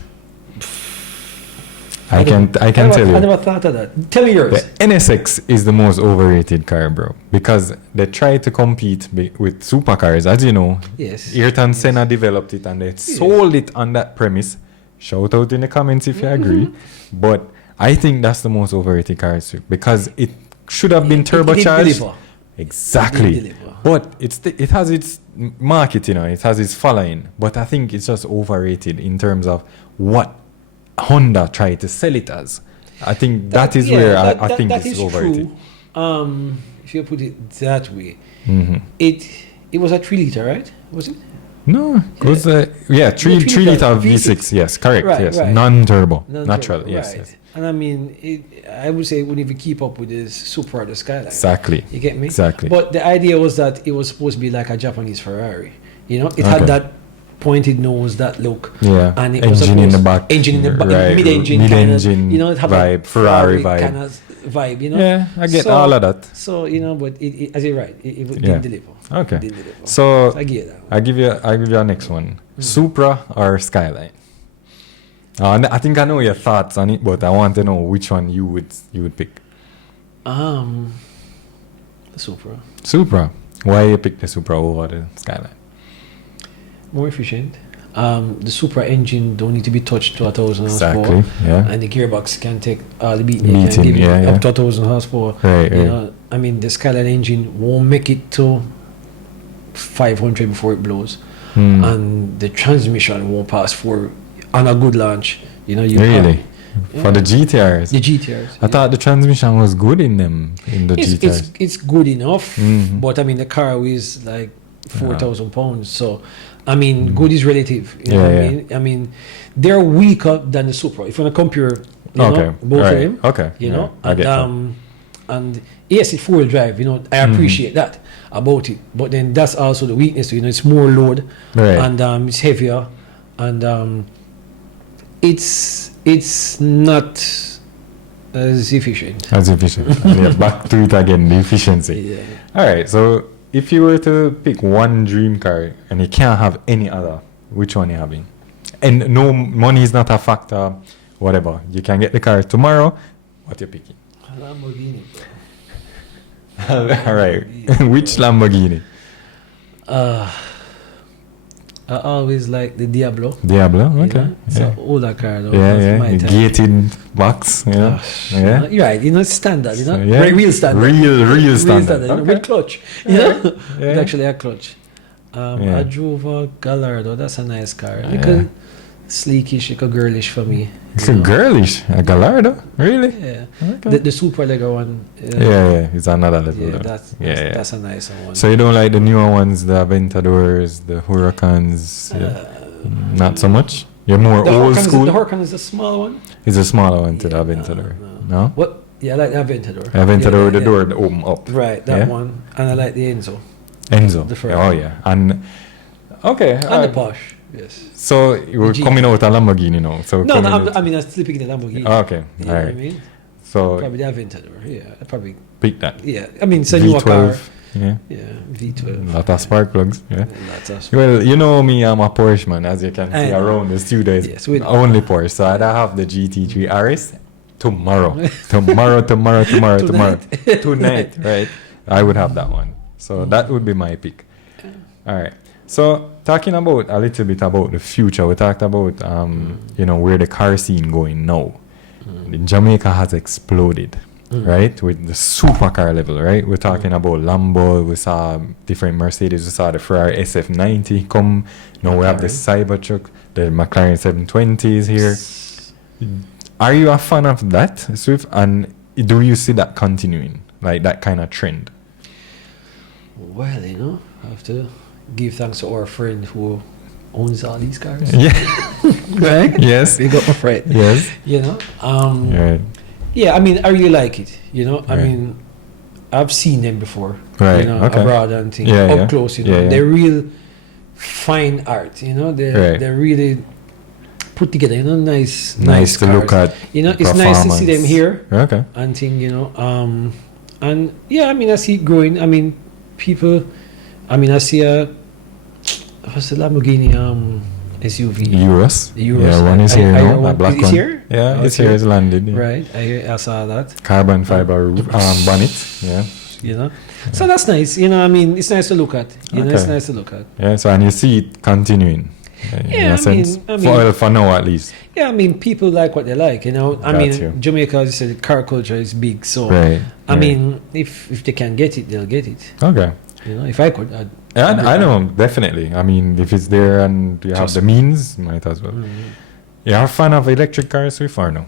I can tell you. I never thought of that. Tell me yours. The NSX is the most overrated car, bro, because they try to compete with supercars, as you know. Yes. Ayrton Senna developed it and they sold it on that premise. Shout out in the comments if you agree. But I think that's the most overrated car because it should have been turbocharged. Exactly. But it has its market, it has its following. But I think it's just overrated in terms of what Honda tried to sell it as. I think that is where I think it's overrated. True. If you put it that way, it was a 3-liter, right? Was it? No, it was 3 liter V6. Yes, correct. Right, yes, right. natural. Yes, right. yes. And I mean, I would say it wouldn't even keep up with this Supra or the Skyline. Exactly. You get me? Exactly. But the idea was that it was supposed to be like a Japanese Ferrari. It had that pointed nose, that look. Yeah. And it engine was in the back. Right. Mid-engine it had vibe, Ferrari vibe. Kind of vibe, Yeah, I get all of that. So, but as you're right, it didn't deliver. Okay. It didn't deliver. So I get that. I give you a next one. Supra or Skyline? I think I know your thoughts on it, but I want to know which one you would pick. The Supra. Supra. Why you pick the Supra over the Skyline? More efficient. The Supra engine don't need to be touched to 1,000 exactly, horsepower. yeah. And the gearbox can take all the beating. It can give you up to 1,000 horsepower. Right. Know, I mean, the Skyline engine won't make it to 500 before it blows. And the transmission won't pass 4 on a good launch. You know, really? For the GTRs? The GTRs. I thought the transmission was good in them, in the GTRs. It's good enough, but I mean, the car weighs like 4,000 pounds. So, I mean, good is relative. You know what I mean? I mean, they're weaker than the Supra. If you want to compare, know, both of them. Okay. You know, I get that. And yes, it's 4-wheel drive. You know, I appreciate that about it. But then that's also the weakness. You know, it's more load, and it's heavier, and it's not as efficient. Back to it again, the efficiency. Yeah. All right. So if you were to pick one dream car and you can't have any other, which one are you having? And no, money is not a factor. Whatever, you can get the car tomorrow. What you picking? Lamborghini. All right. Which Lamborghini? I always like the Diablo. Okay. It's an older car though. Yeah. Gated box. Yeah. You're right. You know, it's standard. You know, so, real standard. Real standard. Okay. With clutch. It's actually a clutch. I drove a Gallardo. That's a nice car. Little sleekish, little girlish for me. It's a girlish, a Gallardo, really? Yeah. Okay. The super Lego one. It's another level. Yeah, that's a nice one. So you don't like the newer ones, the Aventadors, the Huracans? Not so much. You're more old school. The Huracan is a small one. It's a smaller one to the Aventador. No? What? Yeah, I like the Aventador. Aventador, the door open up. Right, that one, and I like the Enzo. The first. Oh yeah, and okay. And the Porsche. Yes. So you're coming out a Lamborghini now. So no, I'm still picking the Lamborghini. Okay, you know all right. What I mean? So probably the Aventador. Yeah, I probably pick that. Yeah, I mean it's a newer car. Yeah. V12. Lot of spark plugs. Yeah. Spark. Well, you know me, I'm a Porsche man, as you can see around the studio. Yes, only Porsche. So I have the GT3 RS tomorrow. Tonight, right? I would have that one. So that would be my pick. All right. So talking about a little bit about the future, we talked about where the car scene going now. Jamaica has exploded, right? With the supercar level, right? We're talking about Lambo. We saw different Mercedes. We saw the Ferrari SF90 come. Now we have the Cybertruck. The McLaren 720 is here. Are you a fan of that, Swift? And do you see that continuing, like that kind of trend? Well, I have to give thanks to our friend who owns all these cars. Yeah. Right? Yes. Big up my friend. Yes. Right. Yeah, I mean, I really like it. I mean, I've seen them before. Right. Abroad and things. Up close, They're real fine art, They're really put together, nice to cars. look at. It's nice to see them here. Okay. And thing, and yeah, I mean, I see it growing. I mean, people. I mean, I see what's the Lamborghini SUV? Urus. Yeah, one is here now. A black one. Is here? Yeah, it's here. It's landed. Yeah. Right. I saw that. Carbon fiber roof, bonnet. Yeah. So that's nice. I mean, it's nice to look at. It's nice to look at. Yeah. So and you see it continuing. In a sense, for now at least. Yeah, I mean, people like what they like. I mean, Jamaica, as you said, car culture is big. So I mean, if they can get it, they'll get it. Okay. If I could, I know, definitely. I mean, if it's there and you have the means, might as well. You're a fan of electric cars, Swift, or no?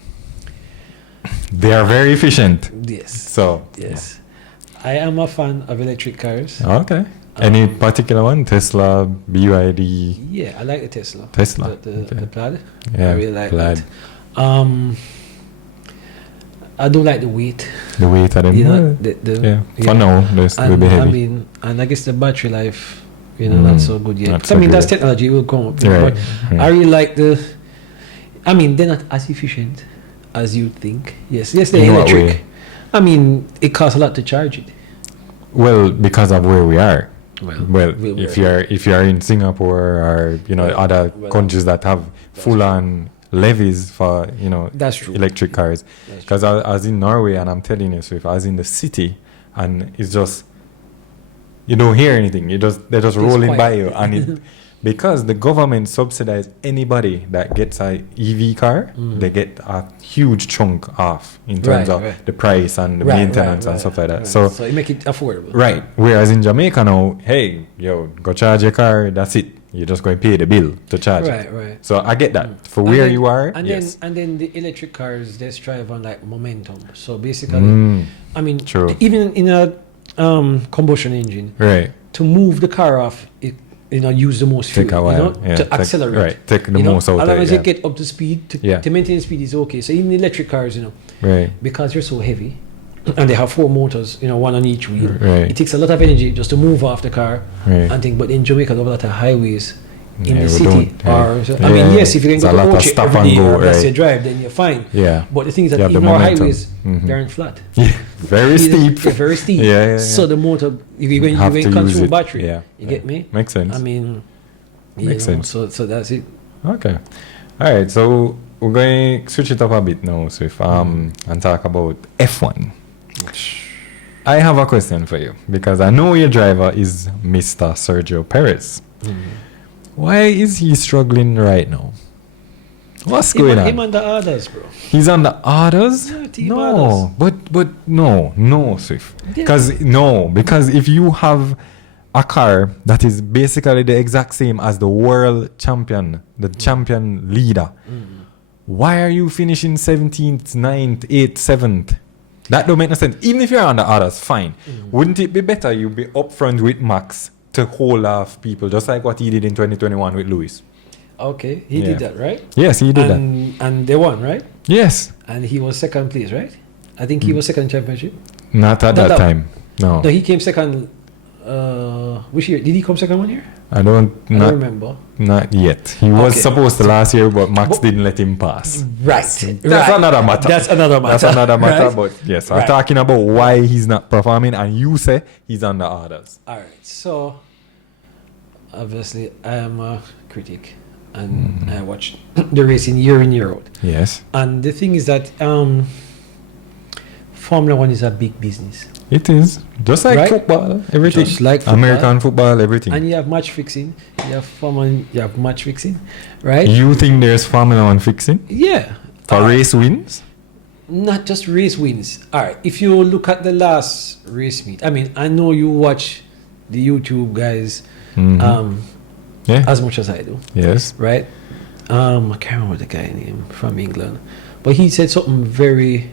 They are very efficient. Yes. So yes, I am a fan of electric cars. Okay. Any particular one? Tesla, BYD? Yeah, I like the Tesla. The Plaid. Yeah, I really like that. I don't like the weight. The weight of them? For now, will be heavy. I mean, and I guess the battery life, not so good yet. I mean, that's technology, will come up. But I really like I mean, they're not as efficient as you think. Yes, they're electric. I mean, it costs a lot to charge it. Well, because of where we are. Well, if you're in Singapore or other countries that have full-on levies for, That's true. electric cars. Because I was in Norway, and I'm telling you, so if I was in the city, and it's just, you don't hear anything. They're just rolling by you. And because the government subsidizes anybody that gets a EV car, they get a huge chunk off in terms of the price and the maintenance and stuff like that. So you make it affordable. Right. Whereas in Jamaica now, hey, go charge your car, that's it. You're just going to pay the bill to charge it. Right. So I get that. For where you are, yes. Then the electric cars, they strive on like momentum. So basically, I mean, true. Even in a combustion engine, right, to move the car off, it use the most fuel, take a while, to accelerate. Right, take the most out of it. As long as you get up to speed, to maintain speed is okay. So even electric cars, right, because they're so heavy, and they have 4 motors, one on each wheel. Right. It takes a lot of energy just to move off the car and think. But in Jamaica, there are a lot of highways in the city. I mean, yes, if you can go to Oche every day or that's your drive, then you're fine. Yeah. But the thing is that even our highways, they're in flat. Yeah. Very steep. They're very steep. Yeah. So the motor, you're going to consume battery. Yeah. You get me? Makes sense. I mean, makes sense. So that's it. Okay. All right. So we're going to switch it up a bit now, Swift, and talk about F1. I have a question for you because I know your driver is Mr. Sergio Perez. Why is he struggling right now? What's going on? Him on the others, bro. He's on the others? Yeah, team no, others. but no, Swift. Because if you have a car that is basically the exact same as the world champion, the champion leader, why are you finishing 17th, 9th, 8th, 7th? That don't make no sense. Even if you're on the others, fine. Wouldn't it be better you be upfront with Max to hold off people, just like what he did in 2021 with Lewis? Okay, he did that, right? Yes, he did that. And they won, right? Yes. And he was second place, right? I think he was second championship. Not at that time. No. No, he came second. Which year? Did he come second one year? I don't remember. Not yet. He was supposed to last year, but Max didn't let him pass. Right. That's another matter. That's another matter. Right? But yes, I'm talking about why he's not performing, and you say he's on the others. All right. So, obviously, I am a critic, and I watch the racing year in, year out. Yes. And the thing is that Formula One is a big business. It is. Just like football, everything. Just like football. American football, everything. And you have match fixing. You have match fixing, right? You think there's Formula One fixing? Yeah. For race wins? Not just race wins. All right. If you look at the last race meet, I mean, I know you watch the YouTube guys as much as I do. Yes. Right? I can't remember the guy name from England. But he said something very,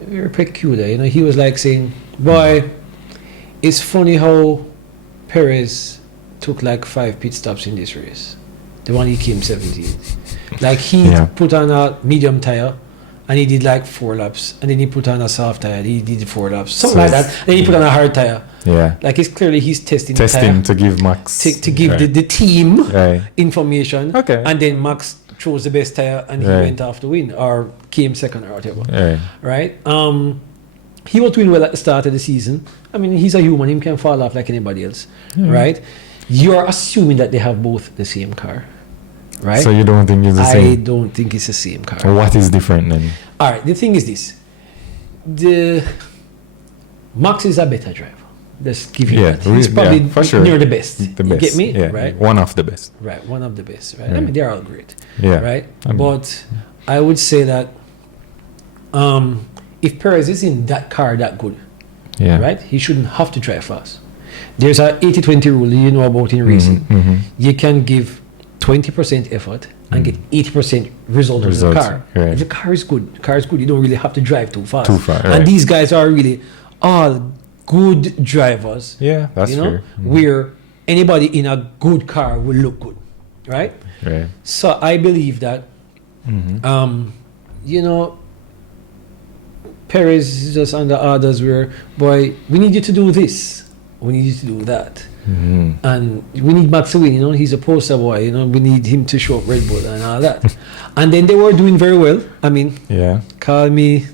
very peculiar. He was like saying, boy, it's funny how Perez took like 5 pit stops in this race. The one he came 17th. Like he put on a medium tire and he did like 4 laps. And then he put on a soft tire. He did 4 laps. Something like that. Then he put on a hard tire. Yeah. Like it's clearly he's testing the tire. To give Max. To give the team information. Okay. And then Max chose the best tire and he went off to win or came second or whatever. Right? He was doing well at the start of the season. I mean, he's a human. He can fall off like anybody else. Right? You're assuming that they have both the same car. Right? So you don't think it's the same? I don't think it's the same car. What is different then? All right. The thing is this. The Max is a better driver. Let's give him that. He's probably for sure. near the best. The best. You get me? Yeah. Right? One of the best. Right. One of the best. Right? I mean, they're all great. Yeah. Right? But I would say that if Perez is in that car that good, right, he shouldn't have to drive fast. There's a 80-20 rule you know about in racing. You can give 20% effort and get 80% result of the car. Right. If the car is good, you don't really have to drive too fast. Right. And these guys are really all good drivers. Yeah, that's fair. Where anybody in a good car will look good. Right? Right. So I believe that Perez is just under others where, boy, we need you to do this. We need you to do that. And we need Max to win, he's a poster boy, we need him to show up Red Bull and all that. And then they were doing very well. I mean, call me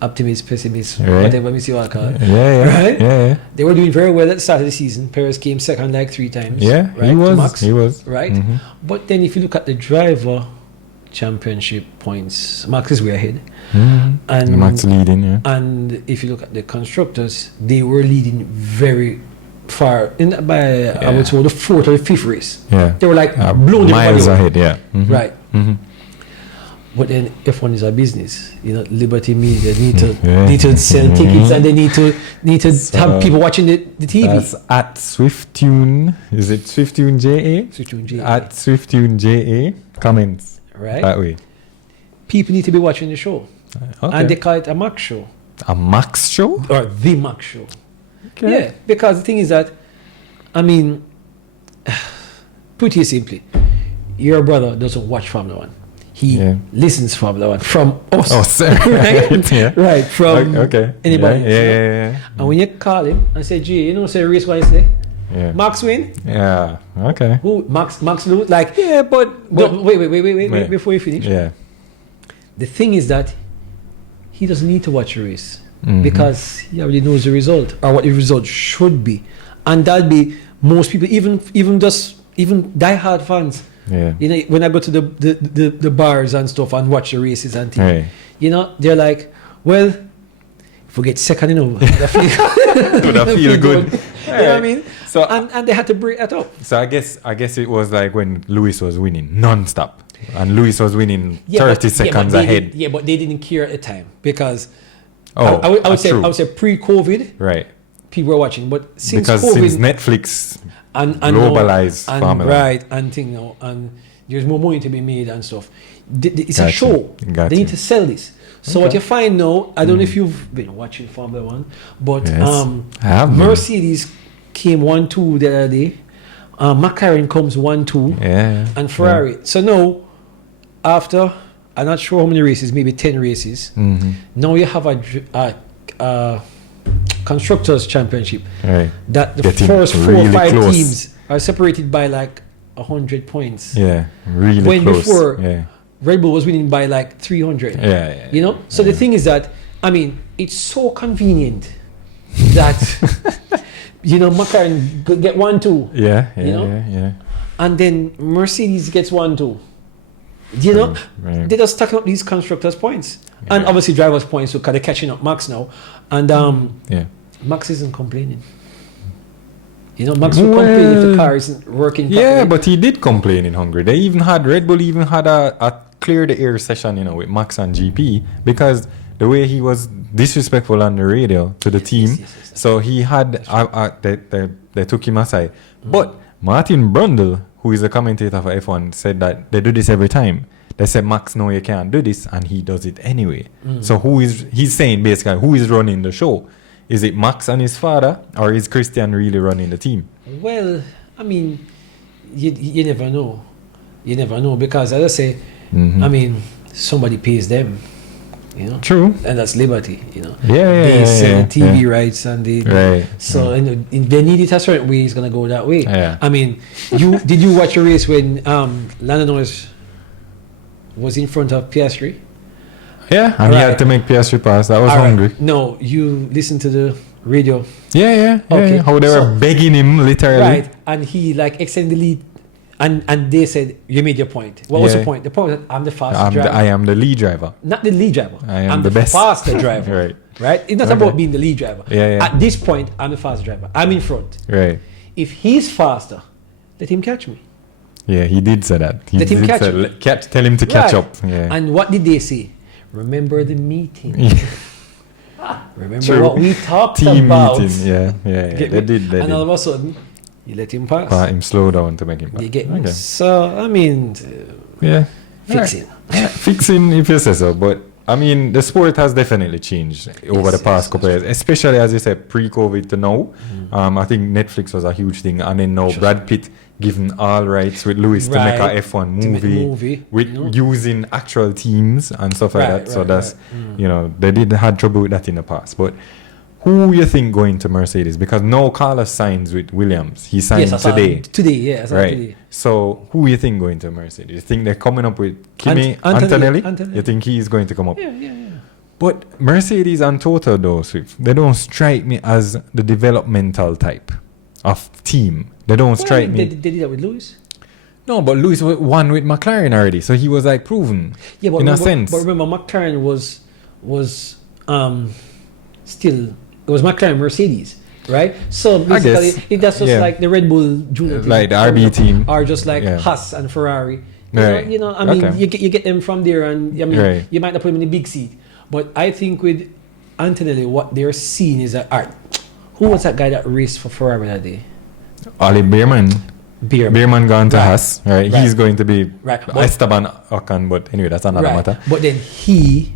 optimist, pessimist, whatever me see what I call it. Right? They were doing very well at the start of the season. Perez came second like 3 times. Yeah, right? he was. To Max, he was. Right? But then if you look at the driver championship points. Max is way ahead. And Max leading, yeah. And if you look at the constructors, they were leading very far by I would say the fourth or the fifth race. Yeah, they were like blown miles ahead. Yeah, right. But then F1 is a business, Liberty Media need to sell tickets, and they need to have people watching the TV. That's at SwiftTune. Is it SwiftTune JA? SwiftTune JA. At SwiftTune JA. Comments. Right. That way. People need to be watching the show. Okay. And they call it a Max show. A Max show? Or the Max show. Okay. Yeah, because the thing is that, put it simply, your brother doesn't watch Formula One. He listens to Formula One from us. Oh, sorry. Right? Yeah. Right, from anybody. Yeah. And when you call him and say, gee, say race one yesterday? Yeah. Max win? Yeah. Okay. Who? Max lose? Like, but wait, before you finish. Yeah. The thing is that he doesn't need to watch a race because he already knows the result or what the result should be. And that'll be most people, even die-hard fans. Yeah. When I go to the bars and stuff and watch the races and things, they're like, well, if we get second, that feel good. You know what I mean? So and they had to break that up. So I guess it was like when Lewis was winning non-stop, and Lewis was winning 30 seconds ahead. But they didn't care at the time because I would say pre-COVID, right? People were watching, but since Netflix and globalized Formula, right, and thing now, and there's more money to be made and stuff. It's a show. They need to sell this. So what you find now, I don't know if you've been watching Formula One, but Mercedes came 1-2 the other day. McLaren comes 1-2, and Ferrari. So now, after I'm not sure how many races, maybe 10 races. Now you have a constructors championship that the first 4 or 5 teams are separated by like 100 points. Yeah, really when close. Before Red Bull was winning by like 300. So the thing is that it's so convenient that McLaren get 1-2. Yeah. And then Mercedes gets 1-2. They just stacking up these constructors points and obviously drivers points because they're catching up Max now, and Max isn't complaining. Max will complain if the car isn't working properly. Yeah, but he did complain in Hungary. Red Bull even had a clear the air session, with Max and GP, because the way he was disrespectful on the radio to the team. Yes. So he had they took him aside. But Martin Brundle, who is a commentator for F1, said that they do this every time. They said, Max, no, you can't do this, and he does it anyway. So he's saying basically, who is running the show? Is it Max and his father, or is Christian really running the team? Well, you never know. You never know, because as I say, somebody pays them. True. And that's Liberty, They sell TV rights and so if they need it a certain way, it's gonna go that way. Did you watch a race when Lando Norris was in front of Piastri? Yeah, and he had to make Piastri pass. That was Hungry. No, you listen to the radio. Yeah. Okay. How they were begging him literally. Right, and he extended the lead. And they said, you made your point. What was the point? The point was that I'm the fastest driver. I am the lead driver. Not the lead driver. I'm the best. faster driver. Right? It's not about being the lead driver. Yeah. At this point, I'm the fastest driver. I'm in front. Right. If he's faster, let him catch me. Yeah, he did say that. Let him catch me. Tell him to catch up. Yeah. And what did they say? Remember the meeting. Remember what we talked Team about. Meeting. Yeah. They did. And all of a sudden, you let him pass. Let him slow down to make him pass. You get me? So, fixing. Fixing, if you say so. But, the sport has definitely changed over the past couple of years, especially, as you said, pre-COVID to now. I think Netflix was a huge thing. And then now Brad Pitt given all rights with Lewis to make a F1 movie with using actual teams and stuff like that. So that's, they did had trouble with that in the past. But who you think going to Mercedes? Because no Carlos signs with Williams. He signed today. Today. So who you think going to Mercedes? You think they're coming up with Kimi Antonelli? You think he's going to come up? Yeah. But Mercedes and Total though, Swift, they don't strike me as the developmental type of team. They don't strike me. They did that with Lewis. No, but Lewis won with McLaren already, so he was like proven. Yeah, but in a sense. But remember, McLaren was still it was McLaren Mercedes, right? So basically, that's just like the Red Bull Junior team, like the RB team, or just like Haas and Ferrari. You know, I mean, you get them from there, and I mean, you might not put them in the big seat, but I think with Antonelli, what they're seeing is that who was that guy that raced for Ferrari that day? Oli Beerman. Beerman gone to Haas, right? He's going to be Esteban Ocon, but anyway, that's another matter. But then he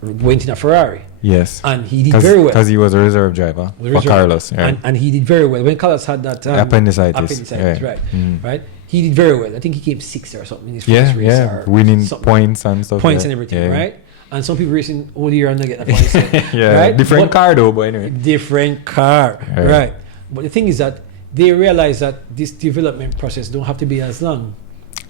went in a Ferrari. Yes. And he did very well. Because he was a reserve driver for Carlos. Right. And he did very well. When Carlos had that appendicitis, right? Right? He did very well. I think he came 6th or something in his first race. Yeah, winning points and stuff. Points and everything, right? And some people racing all year and not get the points. Right? Different car though, but anyway. Different car, right? But the thing is that they realize that this development process don't have to be as long.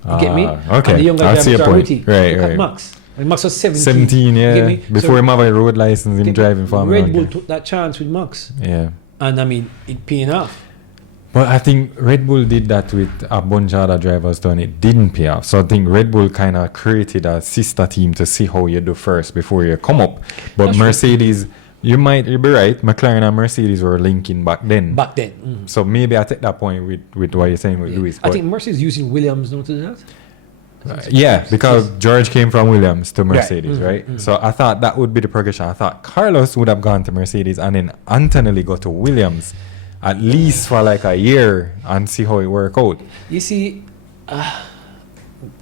You get me? Okay. And the younger drivers are witty. Right, Look at Max. When Max was 17. 17, yeah. You get me? Before him have a road license, him driving Formula Red Bull took that chance with Max. Yeah. And I mean, it paying off. But I think Red Bull did that with a bunch of other drivers too, and it didn't pay off. So I think Red Bull kind of created a sister team to see how you do first before you come up. But that's Mercedes, you'll be right, McLaren and Mercedes were linking back then. So maybe I take that point with what you're saying with Lewis. I think Mercedes using Williams, not to do that. Because George came from Williams to Mercedes, right? So I thought that would be the progression. I thought Carlos would have gone to Mercedes and then Antonelli go to Williams at least for like a year and see how it work out. You see,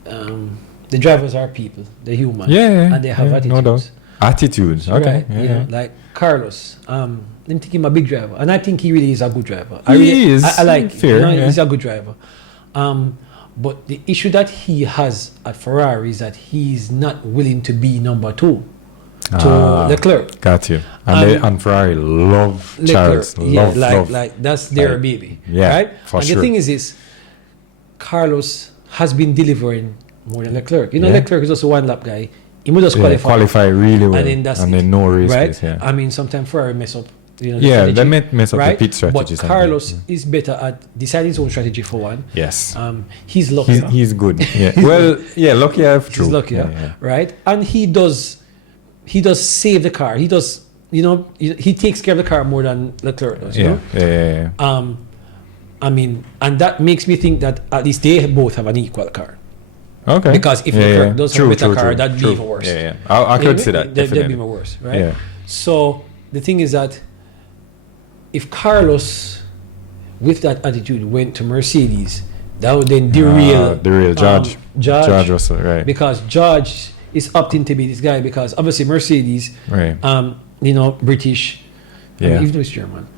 the drivers are people, they're human, and they have attitudes. No doubt. Attitudes, okay. Right? Yeah. Like Carlos, I'm thinking a big driver, and I think he really is a good driver. He is. I like fair. He's a good driver. But the issue that he has at Ferrari is that he's not willing to be number 2 to Leclerc. Got you. And Ferrari love Leclerc. Charles. Love. Like that's their baby. Yeah, right? For and sure. the thing is Carlos has been delivering more than Leclerc. You know, Leclerc is also one lap guy. He must just qualify really well. And then no race. Right? Yeah. I mean, sometimes Ferrari mess up. You know, they mess up the pit strategy. But Carlos is better at deciding his own strategy for one. Yes. He's lucky. He's good. Yeah. Well, lucky. He's lucky, right? And he does save the car. He does. You know, he takes care of the car more than Leclerc does. You know? I mean, and that makes me think that at least they both have an equal car. Okay. Because if Leclerc does have a better car, that'd be even worse. Yeah. I could see that. That'd be even worse, right? Yeah. So the thing is that if Carlos, with that attitude, went to Mercedes, that would then derail George Russell, right? Because George is opting to be this guy because obviously Mercedes, right? You know, British, yeah. I mean, even though it's German,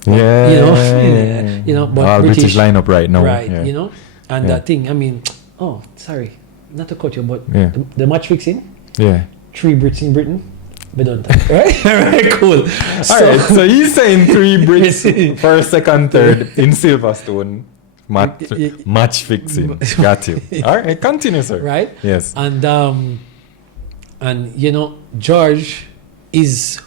you know, but all British lineup right now, right? Yeah. You know, and that thing. I mean, sorry, not to cut you, but the match fixing, 3 Brits in Britain. We don't right? Right, cool. Alright, so he's saying 3 Brits first, second, third in Silverstone match fixing. Got you. Alright, continue, sir. Right? Yes. And you know, George is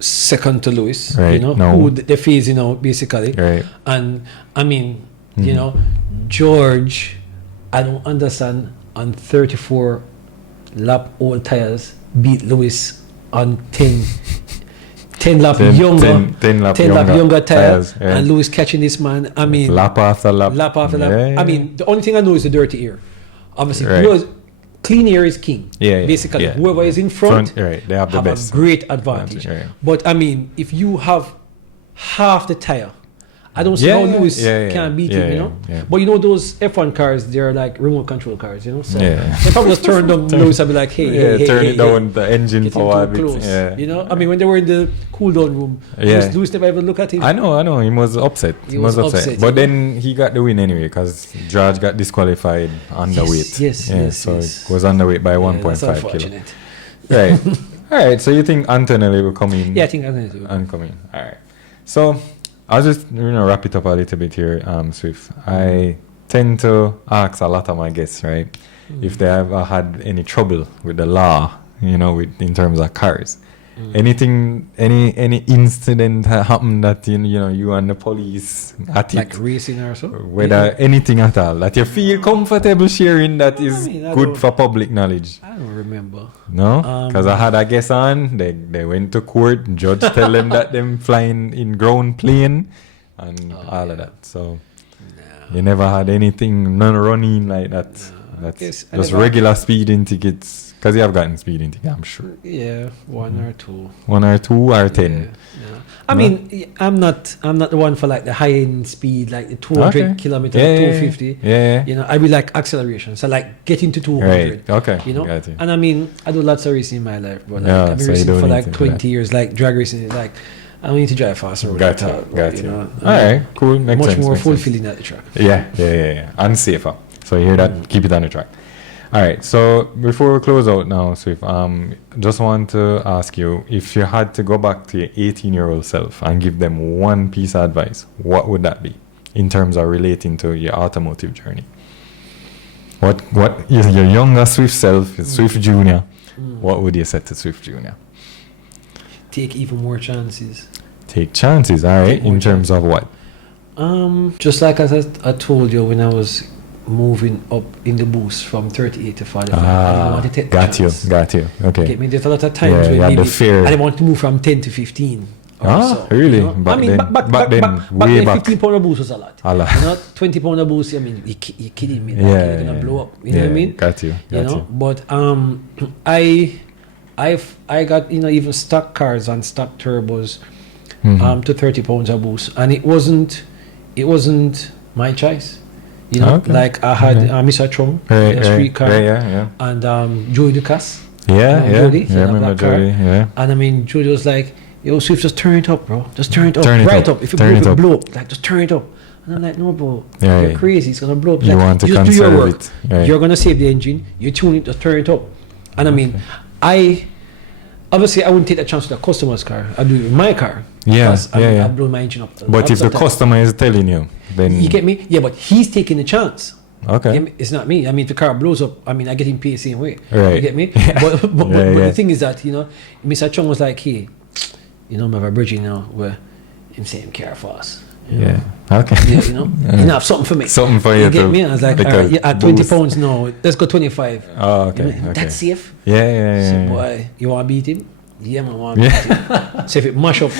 second to Lewis, right. You know, who they face, you know, basically. Right. And I mean, you know, George, I don't understand on 34 lap old tires beat Lewis on 10 lap younger tires, and Lewis catching this man. I mean, lap after lap. I mean, the only thing I know is the dirty air. Obviously, clean air is king. Basically, whoever is in front, they have the best. A great advantage. But I mean, if you have half the tire, I don't see how Lewis can beat him, you know. But you know those F1 cars, they're like remote control cars, you know. So they probably just turn down Lewis and be like, hey, turn it down the engine power a bit. You know, I mean, when they were in the cool down room, Lewis never even look at him. I know. He was upset. He was upset. But then he got the win anyway because George got disqualified underweight. Yes. So it was underweight by 1.5 kilo. Right. All right. So you think Antonelli will come in? Yeah, I think Antonelli will come in. All right. So I'll just wrap it up a little bit here, Swift. I tend to ask a lot of my guests, right, if they ever had any trouble with the law, you know, in terms of cars. Anything, any incident happened that you and the police at like it, racing or so, whether anything at all that you feel comfortable sharing that is good for public knowledge. I don't remember. No, because I had a guest on. They went to court. Judge tell them that them flying in ground plane and all of that. So you never had anything none running like that. That's just regular speeding tickets. Because you have gotten speeding tickets, I'm sure. Yeah, one or two. 1 or 2 or 10. Yeah. I mean, I'm not the one for like the high end speed, like the 200 kilometers, 250. Yeah. I be like acceleration, so like getting to 200. Right. Okay. Got you. And I mean, I do lots of racing in my life, but like, I've been racing for like 20 years. Like drag racing is like I don't need to drive faster. Got you. All right, cool. Makes much sense, more makes fulfilling sense. at the track. Yeah. And safer. So you hear that? Keep it on the track. All right. So before we close out now, Swift, just want to ask you, if you had to go back to your 18-year-old self and give them one piece of advice, what would that be in terms of relating to your automotive journey? What is your younger Swift self, Swift Junior? What would you say to Swift Junior? Take even more chances. Take chances, all right. In terms of what? Just like as I told you when I was moving up in the boost from 38 to 45. I didn't want to take the chance. Got you. Okay. Get me? There's a lot of times when maybe I didn't want to move from 10 to 15. Really? Back then, way back. 15 pound a boost was a lot. 20 pound a boost, I mean, you're kidding me. You're going to blow up. You know what I mean? Got you. But I got, even stock cars and stock turbos to 30 pounds a boost. And it wasn't my choice. Like I had Mr. Chung, street car, and Joey Ducasse. Jody, I remember Jody. Yeah. And I mean, Jody was like, "Yo, Swift, just turn it up, bro. Just turn it up. If it blow up, like just turn it up." And I'm like, "No, bro, you're crazy. It's gonna blow up. You want to just do your work. Right. You're gonna save the engine. You tune it. Just turn it up." And I mean, obviously I wouldn't take that chance with a customer's car. I'd do it with my car. I blow my engine up. But if the customer is telling you, then you get me? Yeah, but he's taking the chance. Okay. It's not me. I mean, if the car blows up, I mean, I get him paid the same way. Right. You get me? But the thing is that, Mr. Chung was like, hey, I have a bridge where I'm saying care for us. Yeah. Okay. You have something for me. Something for you. You get me? I was like, all right, at 20 pounds, no, let's go 25. Oh, okay. That's safe. Yeah. So, boy, you want to beat him? Yeah, man, I want to beat him. So if it mash up,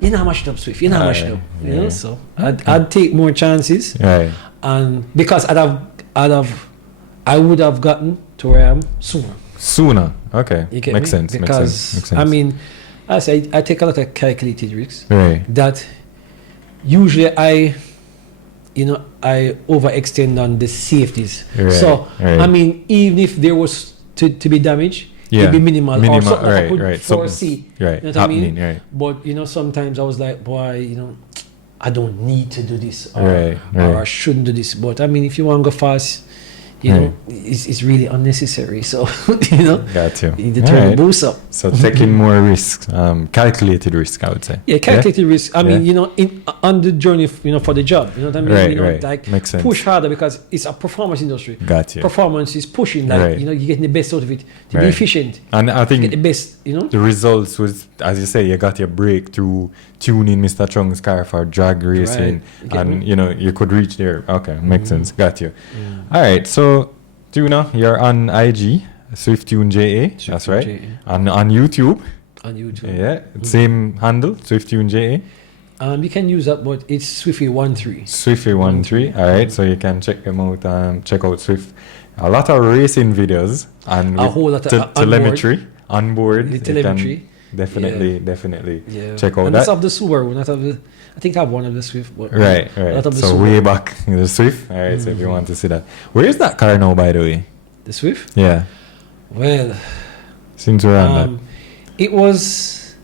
you know how much it up, Swift. You know how much it up. So I'd take more chances. Right. And because I would have gotten to where I am sooner. Okay. You get Makes me? sense. Because Makes sense. I mean, I say I take a lot of calculated risks. Right. That usually I overextend on the safeties. Right. So I mean, even if there was to be damage, it'd be minimal or something that I could foresee. Right. You know what I mean? Right. But sometimes I was like, boy, I don't need to do this or I shouldn't do this. But I mean, if you want to go fast, it's really unnecessary. So got you. You need to turn the boost up. So taking more risks, calculated risk, I would say. Yeah, calculated risk. I mean, on the journey, for the job. You know what I mean? Right. Like makes sense. push harder because it's a performance industry. Got you. Performance is pushing. Like you're getting the best out of it to be efficient. And I think get the best. The results was, as you say, you got your breakthrough tuning Mr. Chung's car for drag racing, and you could reach there. Okay, makes sense. Got you. All right, so Tuna, you're on IG, SwiftTuneJA. That's right. JA. And on YouTube. On YouTube. Yeah, same handle, SwiftTuneJA. You can use that, but it's Swiffy13. Swiffy13. All right, so you can check them out. Check out Swift. A lot of racing videos and a whole lot of telemetry on board. The telemetry. Definitely check out and that. that's of the Subaru, not of the. I think I have one of the Swift. But right. So way back in the Swift. All right. So if you want to see that, where is that car now, by the way? The Swift. Yeah. Well, seems around that. It was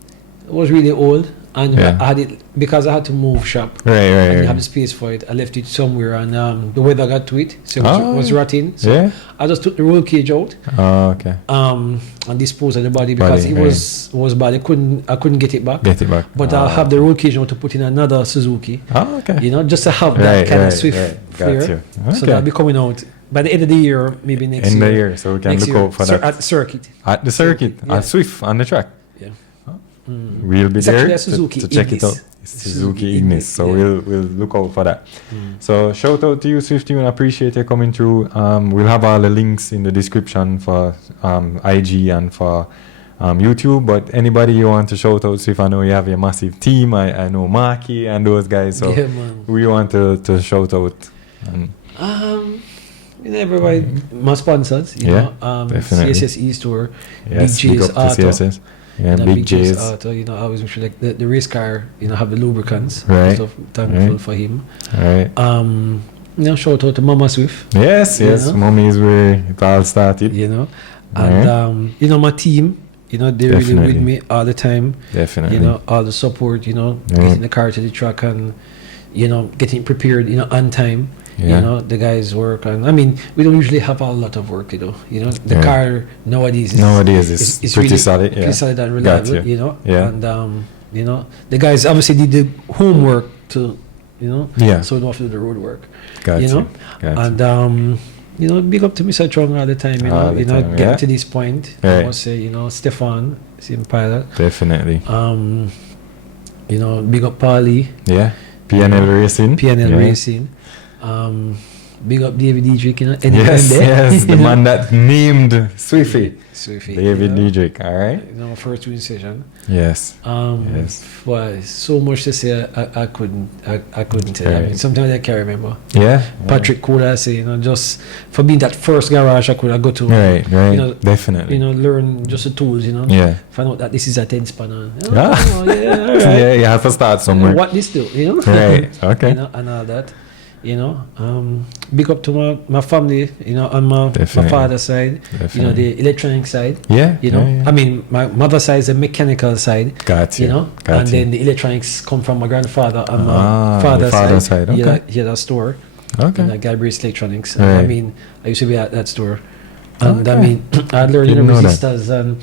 really old, and I had it because I had to move shop. Right. I didn't have the space for it. I left it somewhere, and the weather got to it, so it was rotting. So I just took the roll cage out. Oh, okay. And disposed of the body because it was bad. I couldn't get it back. But I'll have the roll cage now to put in another Suzuki. Oh, okay. Just to have that kind of Swift flair. Got you. Okay. So that'll be coming out by the end of the year, maybe next year. End of the year, so we can look out for that. At the circuit. At the circuit, at Swift, on the track. Yeah. We'll be It's there to check it out. It's Suzuki Ignis, so we'll look out for that. So shout out to you, Swifty, and appreciate you coming through. We'll have all the links in the description for IG and for YouTube, but anybody you want to shout out, Swift, I know you have a massive team. I know Marky and those guys, so we want to shout out. Everybody, my sponsors, you know, definitely. CSS E-Store, Yes, Big J's Auto. CSS. Yeah, Big J's Auto, you know, I always make sure like the race car, you know, have the lubricants. Right. So thankful for him. Right. You know, shout out to Mama Swift. Yes, know? Mommy is where it all started. You know, and you know, my team, you know, they're really with me all the time. Definitely. You know, all the support, you know, getting the car to the track and, you know, getting prepared, you know, on time. You know, the guys work, and I mean, we don't usually have a lot of work, you know. You know, the car nowadays is pretty really solid, pretty solid and reliable, you know. Yeah. And you know, the guys obviously did the homework to, you know, so we don't have to do the road work. You know, and you know, big up to Mr. Chung all the time, you know, getting to this point. I must say, you know, Stefan, same pilot. Definitely. You know, big up Paulie. Yeah. PNL Racing. Racing. Big up David Dietrich, you know. Yes, the man that named Swiffy. David Dietrich, all right. You know, first win session. Yes. Boy, so much to say. I couldn't tell. I mean, sometimes I can't remember. Yeah. Patrick could I say, you know, just for being that first garage I could have go to. Right. You know, definitely. You know, learn just the tools. You know. Yeah. Find out that this is a 10 spanner. All right. Yeah, you have to start somewhere. What this do? You know. Right. Okay. You know, and all that. You know, big up to my family, you know, on my father's side, you know, the electronic side. Yeah. You know, I mean, my mother's side is the mechanical side. Got you. You know, then the electronics come from my grandfather on my father's side. Okay. He had a store. Okay. In Galbraith Electronics. And I mean, I used to be at that store. And I mean, I learned, you know, resistors and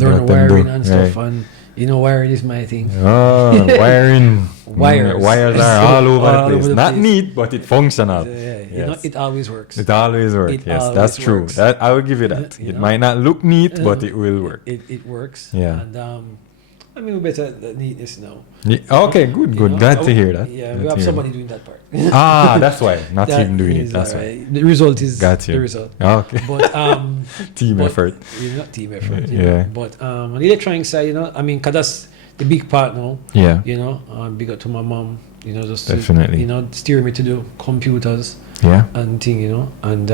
learn wiring and stuff. And you know, wiring is my thing. Oh, wiring. Wires are all over the place. Not place. neat, but it functional. You know, it always works. It always works. Yes, that's true. That I will give you that. It might not look neat, but it will work. It works. Yeah. And I mean, we better neatness now. Yeah. Okay, good. Glad to hear that. Yeah, we have somebody doing that part. That's why. Not even doing it. That's why. The result is the result. Okay. But team effort. Not team effort. Yeah. But on the electronic side, you know, I mean, 'cause that's the big part now. Yeah. You know, big up to my mom. You know, just definitely. To, you know, steer me to do computers. Yeah. And thing, you know, and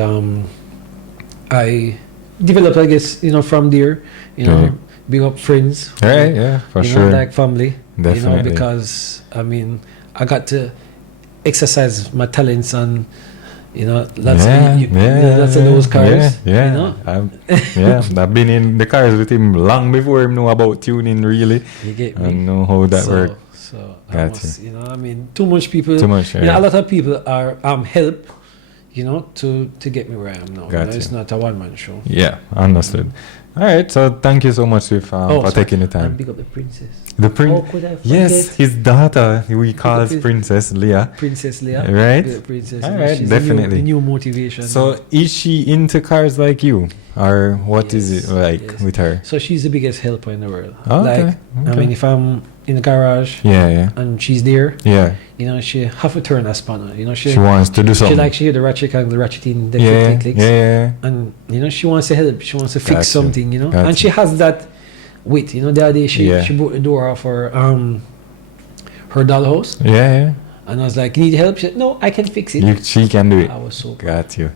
I developed, I guess, you know, from there, you know, big up friends. Right. Yeah. For sure. Know, like family. Definitely. You know, because I mean, I got to exercise my talents and you know, lots of those cars. Yeah. You know? I've been in the cars with him long before him know about tuning really. You get me? And know how that works. So you know, I mean, too much people. You know, a lot of people are help, you know, to get me where I am now. You know, it's not a one-man show. Yeah, understood. All right, so thank you so much, Swift, for taking the time. And big up the princess. The princess. Yes, his daughter. We call Princess Leah. Princess Leah. Right. The princess. All right, she's definitely. The new motivation. So, is she into cars like you, or what is it like with her? So she's the biggest helper in the world. Okay. I mean, if I'm in the garage, and she's there, you know, she have to turn a spanner. You know, she wants to do something. She hear the ratchet and the ratcheting, the clicks. And you know, she wants to help. She wants to fix something. You know, and she has that wit. You know, the other day she broke the door off her dollhouse. And I was like, "You need help?" She said, "No, I can fix it." She can do it. I was so proud. Got you.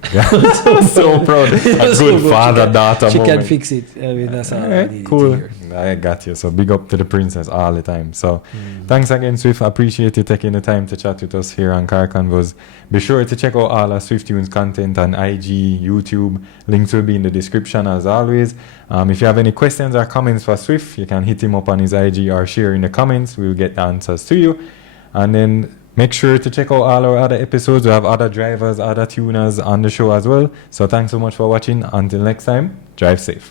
So proud. A good father-daughter She moment. can fix it. I mean, that's all I need cool. to hear. I got you. So big up to the princess all the time. So thanks again, Swift. I appreciate you taking the time to chat with us here on Car Convos. Be sure to check out all our Swift Tunes content on IG, YouTube. Links will be in the description as always. If you have any questions or comments for Swift, you can hit him up on his IG or share in the comments. We'll get the answers to you. And then make sure to check out all our other episodes. We have other drivers, other tuners on the show as well. So thanks so much for watching. Until next time, drive safe.